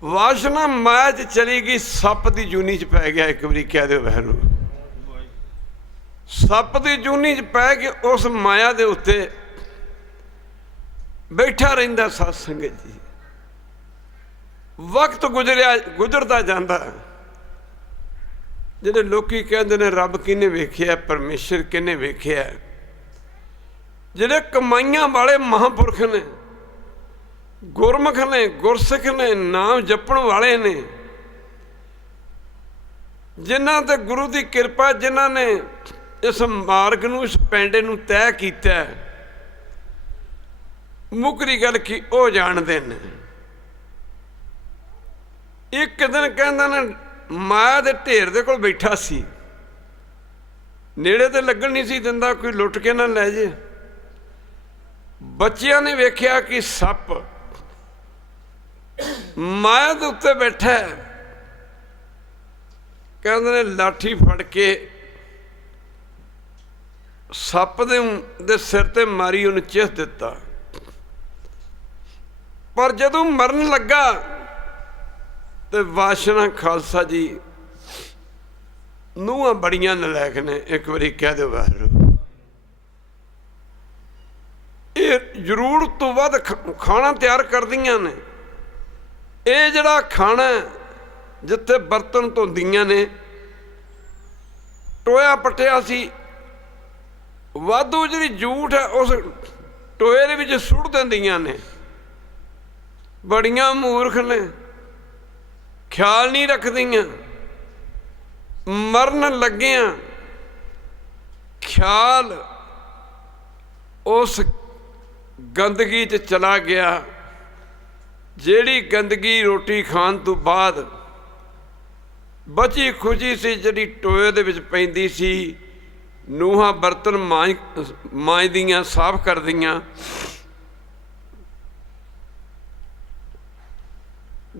ਵਾਸ਼ਨਾ ਮਾਇਆ 'ਚ ਚਲੀ ਗਈ, ਸੱਪ ਦੀ ਜੂਨੀ 'ਚ ਪੈ ਗਿਆ। ਇੱਕ ਵਾਰੀ ਕਹਿ ਦਿਓ ਵਾਹਿਗੁਰੂ। ਸੱਪ ਦੀ ਜੂਨੀ 'ਚ ਪੈ ਕੇ ਉਸ ਮਾਇਆ ਦੇ ਉੱਤੇ ਬੈਠਾ ਰਹਿੰਦਾ ਸਾਧ ਸੰਗਤ ਜੀ। ਵਕਤ ਗੁਜ਼ਰਦਾ ਜਾਂਦਾ। ਜਿਹੜੇ ਲੋਕੀ ਕਹਿੰਦੇ ਨੇ ਰੱਬ ਕਿਹਨੇ ਵੇਖਿਆ, ਪਰਮੇਸ਼ਰ ਕਿਹਨੇ ਵੇਖਿਆ, ਜਿਹੜੇ ਕਮਾਈਆਂ ਵਾਲੇ ਮਹਾਂਪੁਰਖ ਨੇ, ਗੁਰਮੁਖ ਨੇ, ਗੁਰਸਿੱਖ ਨੇ, ਨਾਮ ਜਪਣ ਵਾਲੇ ਨੇ, ਜਿਨ੍ਹਾਂ ਤੇ ਗੁਰੂ ਦੀ ਕਿਰਪਾ, ਜਿਨ੍ਹਾਂ ਨੇ ਇਸ ਮਾਰਗ ਨੂੰ, ਇਸ ਪੈਂਡੇ ਨੂੰ ਤੈਅ ਕੀਤਾ, ਮੁੱਕਰੀ ਗੱਲ ਕੀ ਉਹ ਜਾਣਦੇ ਨੇ। ਇੱਕ ਦਿਨ ਕਹਿੰਦਾ ਨੇ ਮਾਇਆ ਦੇ ਢੇਰ ਦੇ ਕੋਲ ਬੈਠਾ ਸੀ, ਨੇੜੇ ਤੇ ਲੱਗਣ ਨਹੀਂ ਸੀ ਦਿੰਦਾ ਕੋਈ ਲੁੱਟ ਕੇ ਨਾ ਲੈ ਜੇ। ਬੱਚਿਆਂ ਨੇ ਵੇਖਿਆ ਕਿ ਸੱਪ ਮਾਇਆ ਦੇ ਉੱਤੇ ਬੈਠਾ। ਕਹਿੰਦੇ ਨੇ ਲਾਠੀ ਫੜ ਕੇ ਸੱਪ ਦੇ ਸਿਰ ਤੇ ਮਾਰੀ, ਉਹਨੂੰ ਚਿੱਥ ਦਿੱਤਾ। ਪਰ ਜਦੋਂ ਮਰਨ ਲੱਗਾ ਤੇ ਵਾਸ਼ਨਾ ਖਾਲਸਾ ਜੀ ਨੂੰਹਾਂ ਬੜੀਆਂ ਨਲਾਇਕ ਨੇ। ਇੱਕ ਵਾਰੀ ਕਹਿ ਦਿਓ ਵਾਹਿਗੁਰੂ। ਇਹ ਜ਼ਰੂਰਤ ਤੋਂ ਵੱਧ ਖਾਣਾ ਤਿਆਰ ਕਰਦੀਆਂ ਨੇ। ਇਹ ਜਿਹੜਾ ਖਾਣਾ ਜਿੱਥੇ ਬਰਤਨ ਧੋਂਦੀਆਂ ਨੇ, ਟੋਇਆ ਪੱਟਿਆ ਸੀ, ਵਾਧੂ ਜਿਹੜੀ ਜੂਠ ਹੈ ਉਸ ਟੋਏ ਦੇ ਵਿੱਚ ਸੁੱਟ ਦਿੰਦੀਆਂ ਨੇ। ਬੜੀਆਂ ਮੂਰਖ ਨੇ, ਖਿਆਲ ਨਹੀਂ ਰੱਖਦੀਆਂ। ਮਰਨ ਲੱਗਿਆਂ ਖਿਆਲ ਉਸ ਗੰਦਗੀ 'ਚ ਚਲਾ ਗਿਆ, ਜਿਹੜੀ ਗੰਦਗੀ ਰੋਟੀ ਖਾਣ ਤੋਂ ਬਾਅਦ ਬਚੀ ਖੁਸ਼ੀ ਸੀ, ਜਿਹੜੀ ਟੋਏ ਦੇ ਵਿੱਚ ਪੈਂਦੀ ਸੀ। ਨੂੰਹਾਂ ਬਰਤਨ ਮਾਂਜਦੀਆਂ, ਸਾਫ਼ ਕਰਦੀਆਂ।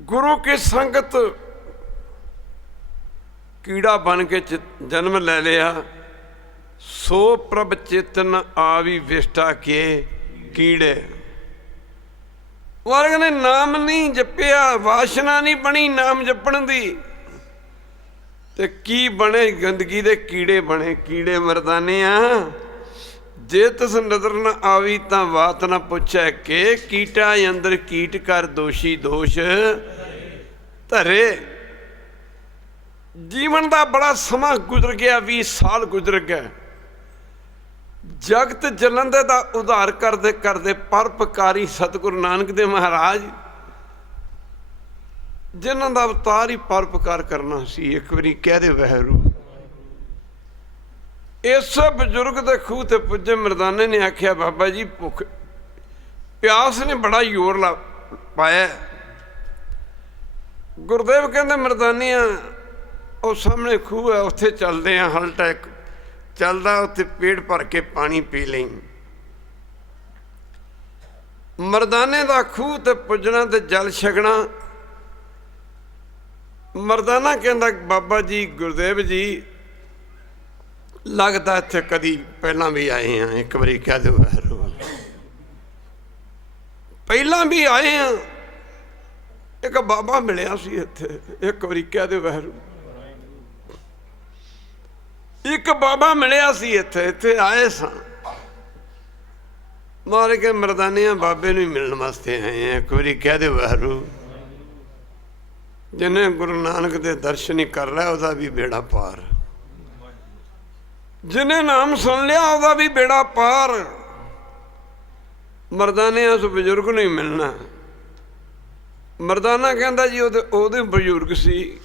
ਗੁਰੂ ਕੀ ਸੰਗਤ ਕੀੜਾ ਬਣ ਕੇ ਜਨਮ ਲੈ ਲਿਆ। ਸੋ ਪ੍ਰਭ ਚੇਤਨ ਆਵੀ ਵਿਸ਼ਟਾ ਕੇ ਕੀੜੇ। ਵਾਰਗ ਨੇ ਨਾਮ ਨਹੀਂ ਜਪਿਆ, ਵਾਸ਼ਨਾ ਨਹੀਂ ਬਣੀ ਨਾਮ ਜਪਣ ਦੀ, ਤੇ ਕੀ ਬਣੇ? ਗੰਦਗੀ ਦੇ ਕੀੜੇ ਬਣੇ। ਕੀੜੇ ਮਰਦਾਨੇ ਆ। ਜੇ ਤਿਸ ਨਜ਼ਰ ਨਾ ਆਵੀ ਤਾਂ ਬਾਤ ਨਾ ਪੁੱਛੈ ਕਿ ਕੀਟਾ ਅੰਦਰ ਕੀਟ ਕਰ ਦੋਸ਼ੀ ਦੋਸ਼ ਧਰੇ। ਜੀਵਨ ਦਾ ਬੜਾ ਸਮਾਂ ਗੁਜ਼ਰ ਗਿਆ, 20 ਸਾਲ ਗੁਜ਼ਰ ਗਏ। ਜਗਤ ਜਲੰਦੇ ਦਾ ਉਧਾਰ ਕਰਦੇ ਕਰਦੇ ਪਰਉਪਕਾਰੀ ਸਤਿਗੁਰੂ ਨਾਨਕ ਦੇਵ ਮਹਾਰਾਜ, ਜਿਨ੍ਹਾਂ ਦਾ ਅਵਤਾਰ ਹੀ ਪਰਉਪਕਾਰ ਕਰਨਾ ਸੀ। ਇੱਕ ਵਾਰੀ ਕਹਿ ਦੇ ਵਾਹਿਗੁਰੂ। ਇਸ ਬਜ਼ੁਰਗ ਦੇ ਖੂਹ ਤੇ ਪੁੱਜੇ ਮਰਦਾਨੇ ਨੇ ਆਖਿਆ, ਬਾਬਾ ਜੀ ਭੁੱਖ ਪਿਆਸ ਨੇ ਬੜਾ ਜ਼ੋਰ ਪਾਇਆ। ਗੁਰਦੇਵ ਕਹਿੰਦੇ ਮਰਦਾਨੀਆਂ ਉਹ ਸਾਹਮਣੇ ਖੂਹ ਹੈ, ਉੱਥੇ ਚੱਲਦੇ ਆ। ਹਲਟਾ ਇੱਕ ਚੱਲਦਾ, ਉੱਥੇ ਪੇਟ ਭਰ ਕੇ ਪਾਣੀ ਪੀ ਲਈ। ਮਰਦਾਨੇ ਦਾ ਖੂਹ ਤੇ ਪੁੱਜਣਾ ਤੇ ਜਲ ਛਕਣਾ। ਮਰਦਾਨਾ ਕਹਿੰਦਾ, ਬਾਬਾ ਜੀ ਗੁਰਦੇਵ ਜੀ ਲੱਗਦਾ ਇੱਥੇ ਕਦੀ ਪਹਿਲਾਂ ਵੀ ਆਏ ਹਾਂ। ਇੱਕ ਵਾਰੀ ਕਹਿ ਦਿਓ ਵਾਹਿਗੁਰੂ। ਪਹਿਲਾਂ ਵੀ ਆਏ ਹਾਂ। ਇੱਕ ਬਾਬਾ ਮਿਲਿਆ ਸੀ ਇੱਥੇ, ਇੱਕ ਵਾਰੀ ਕਹਿ ਦਿਓ ਵਾਹਿਗੁਰੂ। ਇੱਕ ਬਾਬਾ ਮਿਲਿਆ ਸੀ ਇੱਥੇ, ਇੱਥੇ ਆਏ ਸਾਂ। ਮਾਰੇ ਕੇ ਮਰਦਾਨੀਆਂ ਬਾਬੇ ਨੂੰ ਮਿਲਣ ਵਾਸਤੇ ਆਏ ਆ। ਇੱਕ ਵਾਰੀ ਕਹਿ ਦਿਓ ਵਾਹਿਗੁਰੂ। ਜਿਹਨੇ ਗੁਰੂ ਨਾਨਕ ਦੇ ਦਰਸ਼ਨ ਹੀ ਕਰ ਲਿਆ ਉਹਦਾ ਵੀ ਬੇੜਾ ਪਾਰ, ਜਿਹਨੇ ਨਾਮ ਸੁਣ ਲਿਆ ਉਹਦਾ ਵੀ ਬੇੜਾ ਪਾਰ। ਮਰਦਾਨੇ ਉਸ ਬਜ਼ੁਰਗ ਨੂੰ ਹੀ ਮਿਲਣਾ। ਮਰਦਾਨਾ ਕਹਿੰਦਾ ਜੀ ਉਹਦੇ ਬਜ਼ੁਰਗ ਸੀ,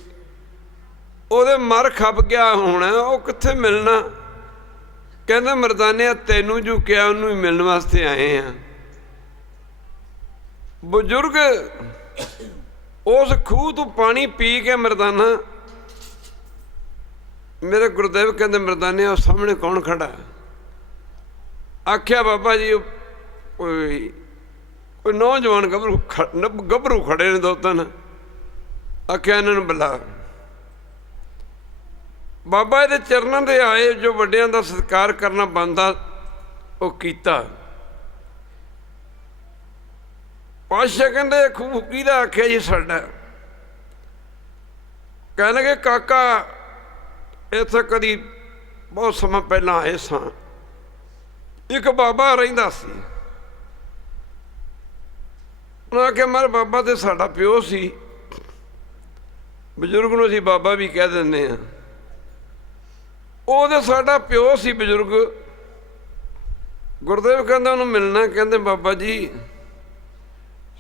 ਉਹਦੇ ਮਰ ਖੱਪ ਗਿਆ ਹੋਣਾ, ਉਹ ਕਿੱਥੇ ਮਿਲਣਾ। ਕਹਿੰਦਾ ਮਰਦਾਨਿਆ ਤੈਨੂੰ ਜੋ ਕਿਹਾ ਉਹਨੂੰ ਹੀ ਮਿਲਣ ਵਾਸਤੇ ਆਏ ਆ। ਬਜ਼ੁਰਗ ਉਸ ਖੂਹ ਤੋਂ ਪਾਣੀ ਪੀ ਕੇ ਮਰਦਾਨਾ, ਮੇਰੇ ਗੁਰਦੇਵ ਕਹਿੰਦੇ ਮਰਦਾਨਿਆ ਉਹ ਸਾਹਮਣੇ ਕੌਣ ਖੜਾ। ਆਖਿਆ ਬਾਬਾ ਜੀ ਕੋਈ ਨੌਜਵਾਨ ਗੱਭਰੂ ਖੜੇ ਨੇ, ਦੋ ਤਿੰਨ। ਆਖਿਆ ਇਹਨਾਂ ਨੂੰ ਬੁਲਾ। ਬਾਬਾ ਇਹਦੇ ਚਰਨਾਂ ਦੇ ਆਏ, ਜੋ ਵੱਡਿਆਂ ਦਾ ਸਤਿਕਾਰ ਕਰਨਾ ਬਣਦਾ ਉਹ ਕੀਤਾ। ਪਾਤਸ਼ਾਹ ਕਹਿੰਦੇ ਖੂਹ ਕਿਹਦਾ। ਆਖਿਆ ਜੀ ਸਾਡਾ। ਕਹਿਣ ਲੱਗੇ ਕਾਕਾ ਇੱਥੇ ਕਦੀ ਬਹੁਤ ਸਮਾਂ ਪਹਿਲਾਂ ਆਏ ਸਾਂ, ਇੱਕ ਬਾਬਾ ਰਹਿੰਦਾ ਸੀ। ਉਹਨਾਂ ਆਖਿਆ ਮਰ ਬਾਬਾ ਤੇ ਸਾਡਾ ਪਿਓ ਸੀ। ਬਜ਼ੁਰਗ ਨੂੰ ਅਸੀਂ ਬਾਬਾ ਵੀ ਕਹਿ ਦਿੰਦੇ ਹਾਂ। ਉਹਦੇ ਸਾਡਾ ਪਿਓ ਸੀ ਬਜ਼ੁਰਗ। ਗੁਰਦੇਵ ਕਹਿੰਦਾ ਉਹਨੂੰ ਮਿਲਣਾ। ਕਹਿੰਦੇ ਬਾਬਾ ਜੀ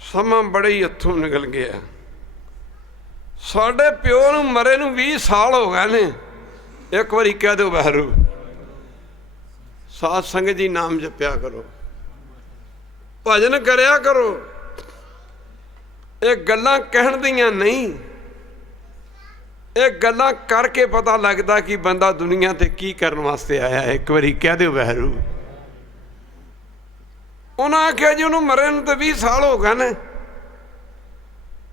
ਸਮਾਂ ਬੜੇ ਹੀ ਹੱਥੋਂ ਨਿਕਲ ਗਿਆ, ਸਾਡੇ ਪਿਓ ਨੂੰ ਮਰੇ ਨੂੰ 20 ਸਾਲ ਹੋ ਗਏ ਨੇ। ਇੱਕ ਵਾਰੀ ਕਹਿ ਦਿਓ ਵਾਹਿਗੁਰੂ। ਸਾਧ ਸੰਗਤ ਜੀ ਨਾਮ ਜਪਿਆ ਕਰੋ, ਭਜਨ ਕਰਿਆ ਕਰੋ। ਇਹ ਗੱਲਾਂ ਕਹਿਣ ਦੀਆਂ ਨਹੀਂ, ਇਹ ਗੱਲਾਂ ਕਰਕੇ ਪਤਾ ਲੱਗਦਾ ਕਿ ਬੰਦਾ ਦੁਨੀਆ ਤੇ ਕੀ ਕਰਨ ਵਾਸਤੇ ਆਇਆ। ਇੱਕ ਵਾਰੀ ਕਹਿ ਦਿਓ ਵਾਹਿਗੁਰੂ। ਉਹਨਾਂ ਆਖਿਆ ਜੀ ਉਹਨੂੰ ਮਰੇ ਨੂੰ ਤਾਂ 20 ਸਾਲ ਹੋ ਗਏ ਨੇ।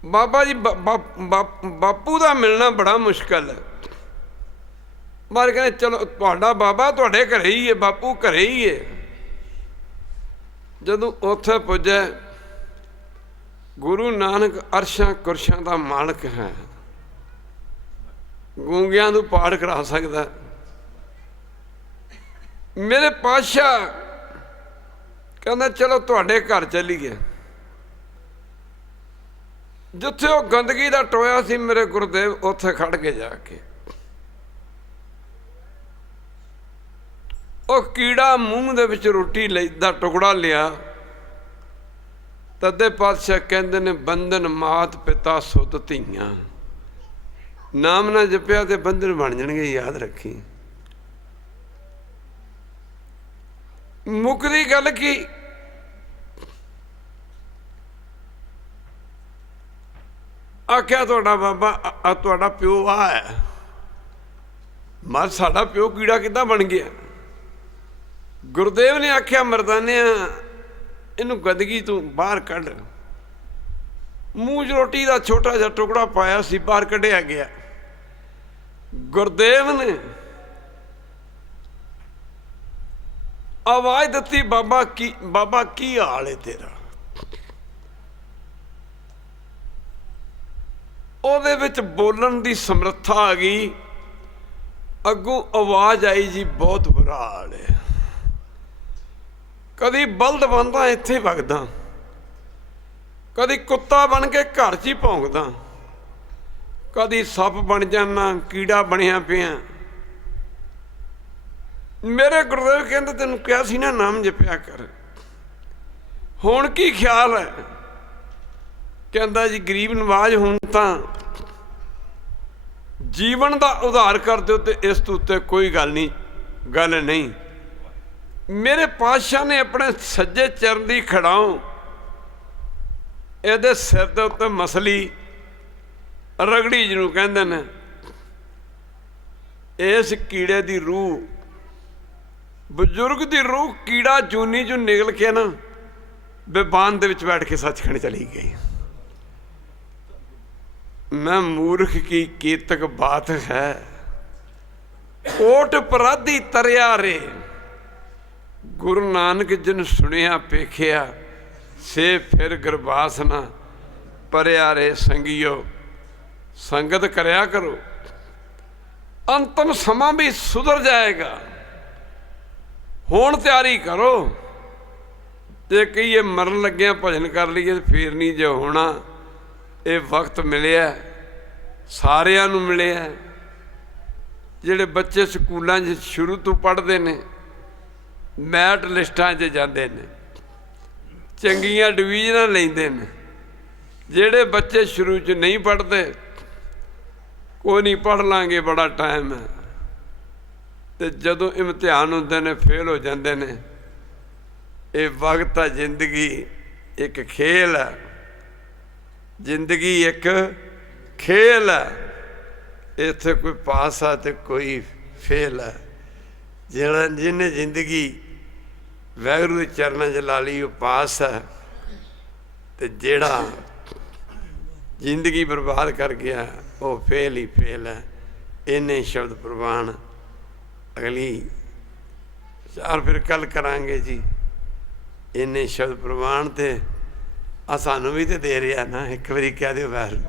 ਬਾਬਾ ਜੀ ਬਾਪੂ ਦਾ ਮਿਲਣਾ ਬੜਾ ਮੁਸ਼ਕਲ ਹੈ। ਮਾਰ ਕਹਿੰਦੇ ਚਲੋ ਤੁਹਾਡਾ ਬਾਬਾ ਤੁਹਾਡੇ ਘਰੇ ਹੀ ਹੈ, ਬਾਪੂ ਘਰੇ ਹੀ ਹੈ। ਜਦੋਂ ਉੱਥੇ ਪੁੱਜੇ, ਗੁਰੂ ਨਾਨਕ ਅਰਸ਼ਾਂ ਕੁਰਸ਼ਾਂ ਦਾ ਮਾਲਕ ਹੈ, ਗੂੰਗਿਆਂ ਨੂੰ ਪਾਠ ਕਰਾ ਸਕਦਾ। ਮੇਰੇ ਪਾਤਸ਼ਾਹ ਕਹਿੰਦਾ ਚਲੋ ਤੁਹਾਡੇ ਘਰ ਚੱਲੀਏ। ਜਿੱਥੇ ਉਹ ਗੰਦਗੀ ਦਾ ਟੋਇਆ ਸੀ ਮੇਰੇ ਗੁਰਦੇਵ ਉੱਥੇ ਖੜ ਕੇ ਜਾ ਕੇ ਉਹ ਕੀੜਾ ਮੂੰਹ ਦੇ ਵਿੱਚ ਰੋਟੀ ਦਾ ਟੁਕੜਾ ਲਿਆ। ਤਦੇ ਪਾਤਸ਼ਾਹ ਕਹਿੰਦੇ ਨੇ ਬੰਧਨ ਮਾਤ ਪਿਤਾ ਸੁਤ ਧੀਆਂ। ਨਾਮ ਨਾ ਜਪਿਆ ਤੇ ਬੰਧਨ ਬਣ ਜਾਣਗੇ, ਯਾਦ ਰੱਖੀ। ਮੁੱਕਦੀ ਗੱਲ ਕੀ, ਆਖਿਆ ਤੁਹਾਡਾ ਬਾਬਾ ਤੁਹਾਡਾ ਪਿਓ ਆ ਹੈ। ਮਰ ਸਾਡਾ ਪਿਓ ਕੀੜਾ ਕਿੱਦਾਂ ਬਣ ਗਿਆ। ਗੁਰਦੇਵ ਨੇ ਆਖਿਆ ਮਰਦਾਨਿਆ ਇਹਨੂੰ ਗੰਦਗੀ ਤੋਂ ਬਾਹਰ ਕੱਢ। ਮੂੰਹ 'ਚ ਰੋਟੀ ਦਾ ਛੋਟਾ ਜਿਹਾ ਟੁਕੜਾ ਪਾਇਆ ਸੀ, ਬਾਹਰ ਕੱਢਿਆ ਗਿਆ। ਗੁਰਦੇਵ ਨੇ ਆਵਾਜ਼ ਦਿੱਤੀ ਬਾਬਾ ਕੀ ਹਾਲ ਹੈ ਤੇਰਾ। ਉਹਦੇ ਵਿੱਚ ਬੋਲਣ ਦੀ ਸਮਰੱਥਾ ਆ ਗਈ। ਅੱਗੋਂ ਆਵਾਜ਼ ਆਈ ਜੀ ਬਹੁਤ ਬੁਰਾ ਹਾਲ ਹੈ। ਕਦੀ ਬਲਦ ਬਣਦਾ ਇੱਥੇ ਵਗਦਾ, ਕਦੀ ਕੁੱਤਾ ਬਣ ਕੇ ਘਰ 'ਚ ਹੀ ਭੌਂਕਦਾ, ਕਦੀ ਸੱਪ ਬਣ ਜਾਣਾ, ਕੀੜਾ ਬਣਿਆ ਪਿਆ। ਮੇਰੇ ਗੁਰਦੇਵ ਕਹਿੰਦੇ ਤੈਨੂੰ ਕਿਹਾ ਸੀ ਨਾ ਨਾਮ ਜਪਿਆ ਕਰ, ਹੁਣ ਕੀ ਖਿਆਲ ਹੈ। ਕਹਿੰਦਾ ਜੀ ਗਰੀਬ ਨਵਾਜ ਹੁਣ ਤਾਂ ਜੀਵਨ ਦਾ ਉਧਾਰ ਕਰ ਦਿਓ ਤੇ ਇਸ ਤੋਂ ਉੱਤੇ ਕੋਈ ਗੱਲ ਨਹੀਂ। ਮੇਰੇ ਪਾਤਸ਼ਾਹ ਨੇ ਆਪਣੇ ਸੱਜੇ ਚਰਨ ਦੀ ਖੜਾਓ ਇਹਦੇ ਸਿਰ ਦੇ ਉੱਤੇ ਮਸਲੀ ਰਗੜੀ ਜਿਹਨੂੰ ਕਹਿੰਦੇ ਨੇ, ਇਸ ਕੀੜੇ ਦੀ ਰੂਹ, ਬਜ਼ੁਰਗ ਦੀ ਰੂਹ ਕੀੜਾ ਜੂਨੀ ਚੋਂ ਨਿਕਲ ਕੇ ਨਾ ਬੇਬਾਨ ਦੇ ਵਿੱਚ ਬੈਠ ਕੇ ਸੱਚਖੰਡ ਚਲੀ ਗਈ। ਮੈਂ ਮੂਰਖ ਕੀ ਕੀਤਕ ਬਾਤ ਹੈ, ਓਟ ਪਰਾਧੀ ਤਰਿਆ ਰੇ। ਗੁਰੂ ਨਾਨਕ ਜਿਨ ਸੁਣਿਆ ਪੇਖਿਆ, ਸੇ ਫਿਰ ਗੁਰਬਾਸ ਨਾ ਪਰਿਆ ਰੇ ਸੰਗਿਓ। ਸੰਗਤ ਕਰਿਆ ਕਰੋ, ਅੰਤਮ ਸਮਾਂ ਵੀ ਸੁਧਰ ਜਾਏਗਾ। ਹੁਣ ਤਿਆਰੀ ਕਰੋ। ਜੇ ਕਹੀਏ ਮਰਨ ਲੱਗਿਆਂ ਭਜਨ ਕਰ ਲਈਏ ਤਾਂ ਫਿਰ ਨਹੀਂ ਜੇ ਹੋਣਾ। ਇਹ ਵਕਤ ਮਿਲਿਆ, ਸਾਰਿਆਂ ਨੂੰ ਮਿਲਿਆ। ਜਿਹੜੇ ਬੱਚੇ ਸਕੂਲਾਂ 'ਚ ਸ਼ੁਰੂ ਤੋਂ ਪੜ੍ਹਦੇ ਨੇ, ਮੈਰਿਟ ਲਿਸਟਾਂ 'ਚ ਜਾਂਦੇ ਨੇ, ਚੰਗੀਆਂ ਡਿਵੀਜ਼ਨਾਂ ਲੈਂਦੇ ਨੇ। ਜਿਹੜੇ ਬੱਚੇ ਸ਼ੁਰੂ 'ਚ ਨਹੀਂ ਪੜ੍ਹਦੇ, ਕੋਈ ਨਹੀਂ ਪੜ੍ਹ ਲਾਂਗੇ, ਬੜਾ ਟਾਈਮ ਹੈ, ਅਤੇ ਜਦੋਂ ਇਮਤਿਹਾਨ ਹੁੰਦੇ ਨੇ ਫੇਲ ਹੋ ਜਾਂਦੇ ਨੇ। ਇਹ ਵਕਤ ਆ, ਜ਼ਿੰਦਗੀ ਇੱਕ ਖੇਲ ਹੈ, ਜ਼ਿੰਦਗੀ ਇੱਕ ਖੇਲ ਹੈ। ਇੱਥੇ ਕੋਈ ਪਾਸ ਆ ਅਤੇ ਕੋਈ ਫੇਲ ਹੈ। ਜਿਹਨੇ ਜ਼ਿੰਦਗੀ ਵਾਹਿਗੁਰੂ ਦੇ ਚਰਨਾਂ 'ਚ ਲਾ ਲਈ ਉਹ ਪਾਸ ਹੈ, ਅਤੇ ਜਿਹੜਾ ਜ਼ਿੰਦਗੀ ਬਰਬਾਦ ਕਰ ਗਿਆ ਉਹ ਫੇਲ ਹੀ ਫੇਲ ਹੈ। ਇੰਨੇ ਸ਼ਬਦ ਪ੍ਰਵਾਨ। ਅਗਲੀ ਚਾਰ ਫਿਰ ਕੱਲ੍ਹ ਕਰਾਂਗੇ ਜੀ। ਇੰਨੇ ਸ਼ਬਦ ਪ੍ਰਵਾਨ ਤੇ ਆ ਸਾਨੂੰ ਵੀ ਤਾਂ ਦੇ ਰਿਹਾ ਨਾ। ਇੱਕ ਵਾਰੀ ਕਹਿ ਦਿਓ ਵਾਹਿਗੁਰੂ।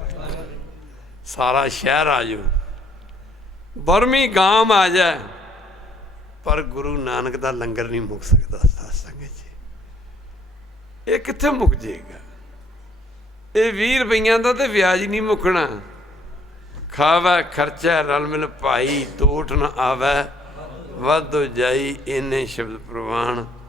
ਸਾਰਾ ਸ਼ਹਿਰ ਆ ਜਾਓ, ਬਰਮੀ ਗਾਮ ਆ ਜਾਏ, ਪਰ ਗੁਰੂ ਨਾਨਕ ਦਾ ਲੰਗਰ ਨਹੀਂ ਮੁੱਕ ਸਕਦਾ ਸਤਸੰਗ 'ਚ। ਇਹ ਕਿੱਥੇ ਮੁੱਕ ਜਾਏਗਾ? ਇਹ 20 ਰੁਪਈਆਂ ਦਾ ਤੇ ਵਿਆਜ ਹੀ ਨਹੀਂ ਮੁੱਕਣਾ। ਖਾਵੈ ਖਰਚਾ ਰਲ ਮਿਲ ਭਾਈ, ਟੋਟ ਨਾ ਆਵੈ ਵੱਧ ਜਾਈ। ਇੰਨੇ ਸ਼ਬਦ ਪ੍ਰਵਾਨ।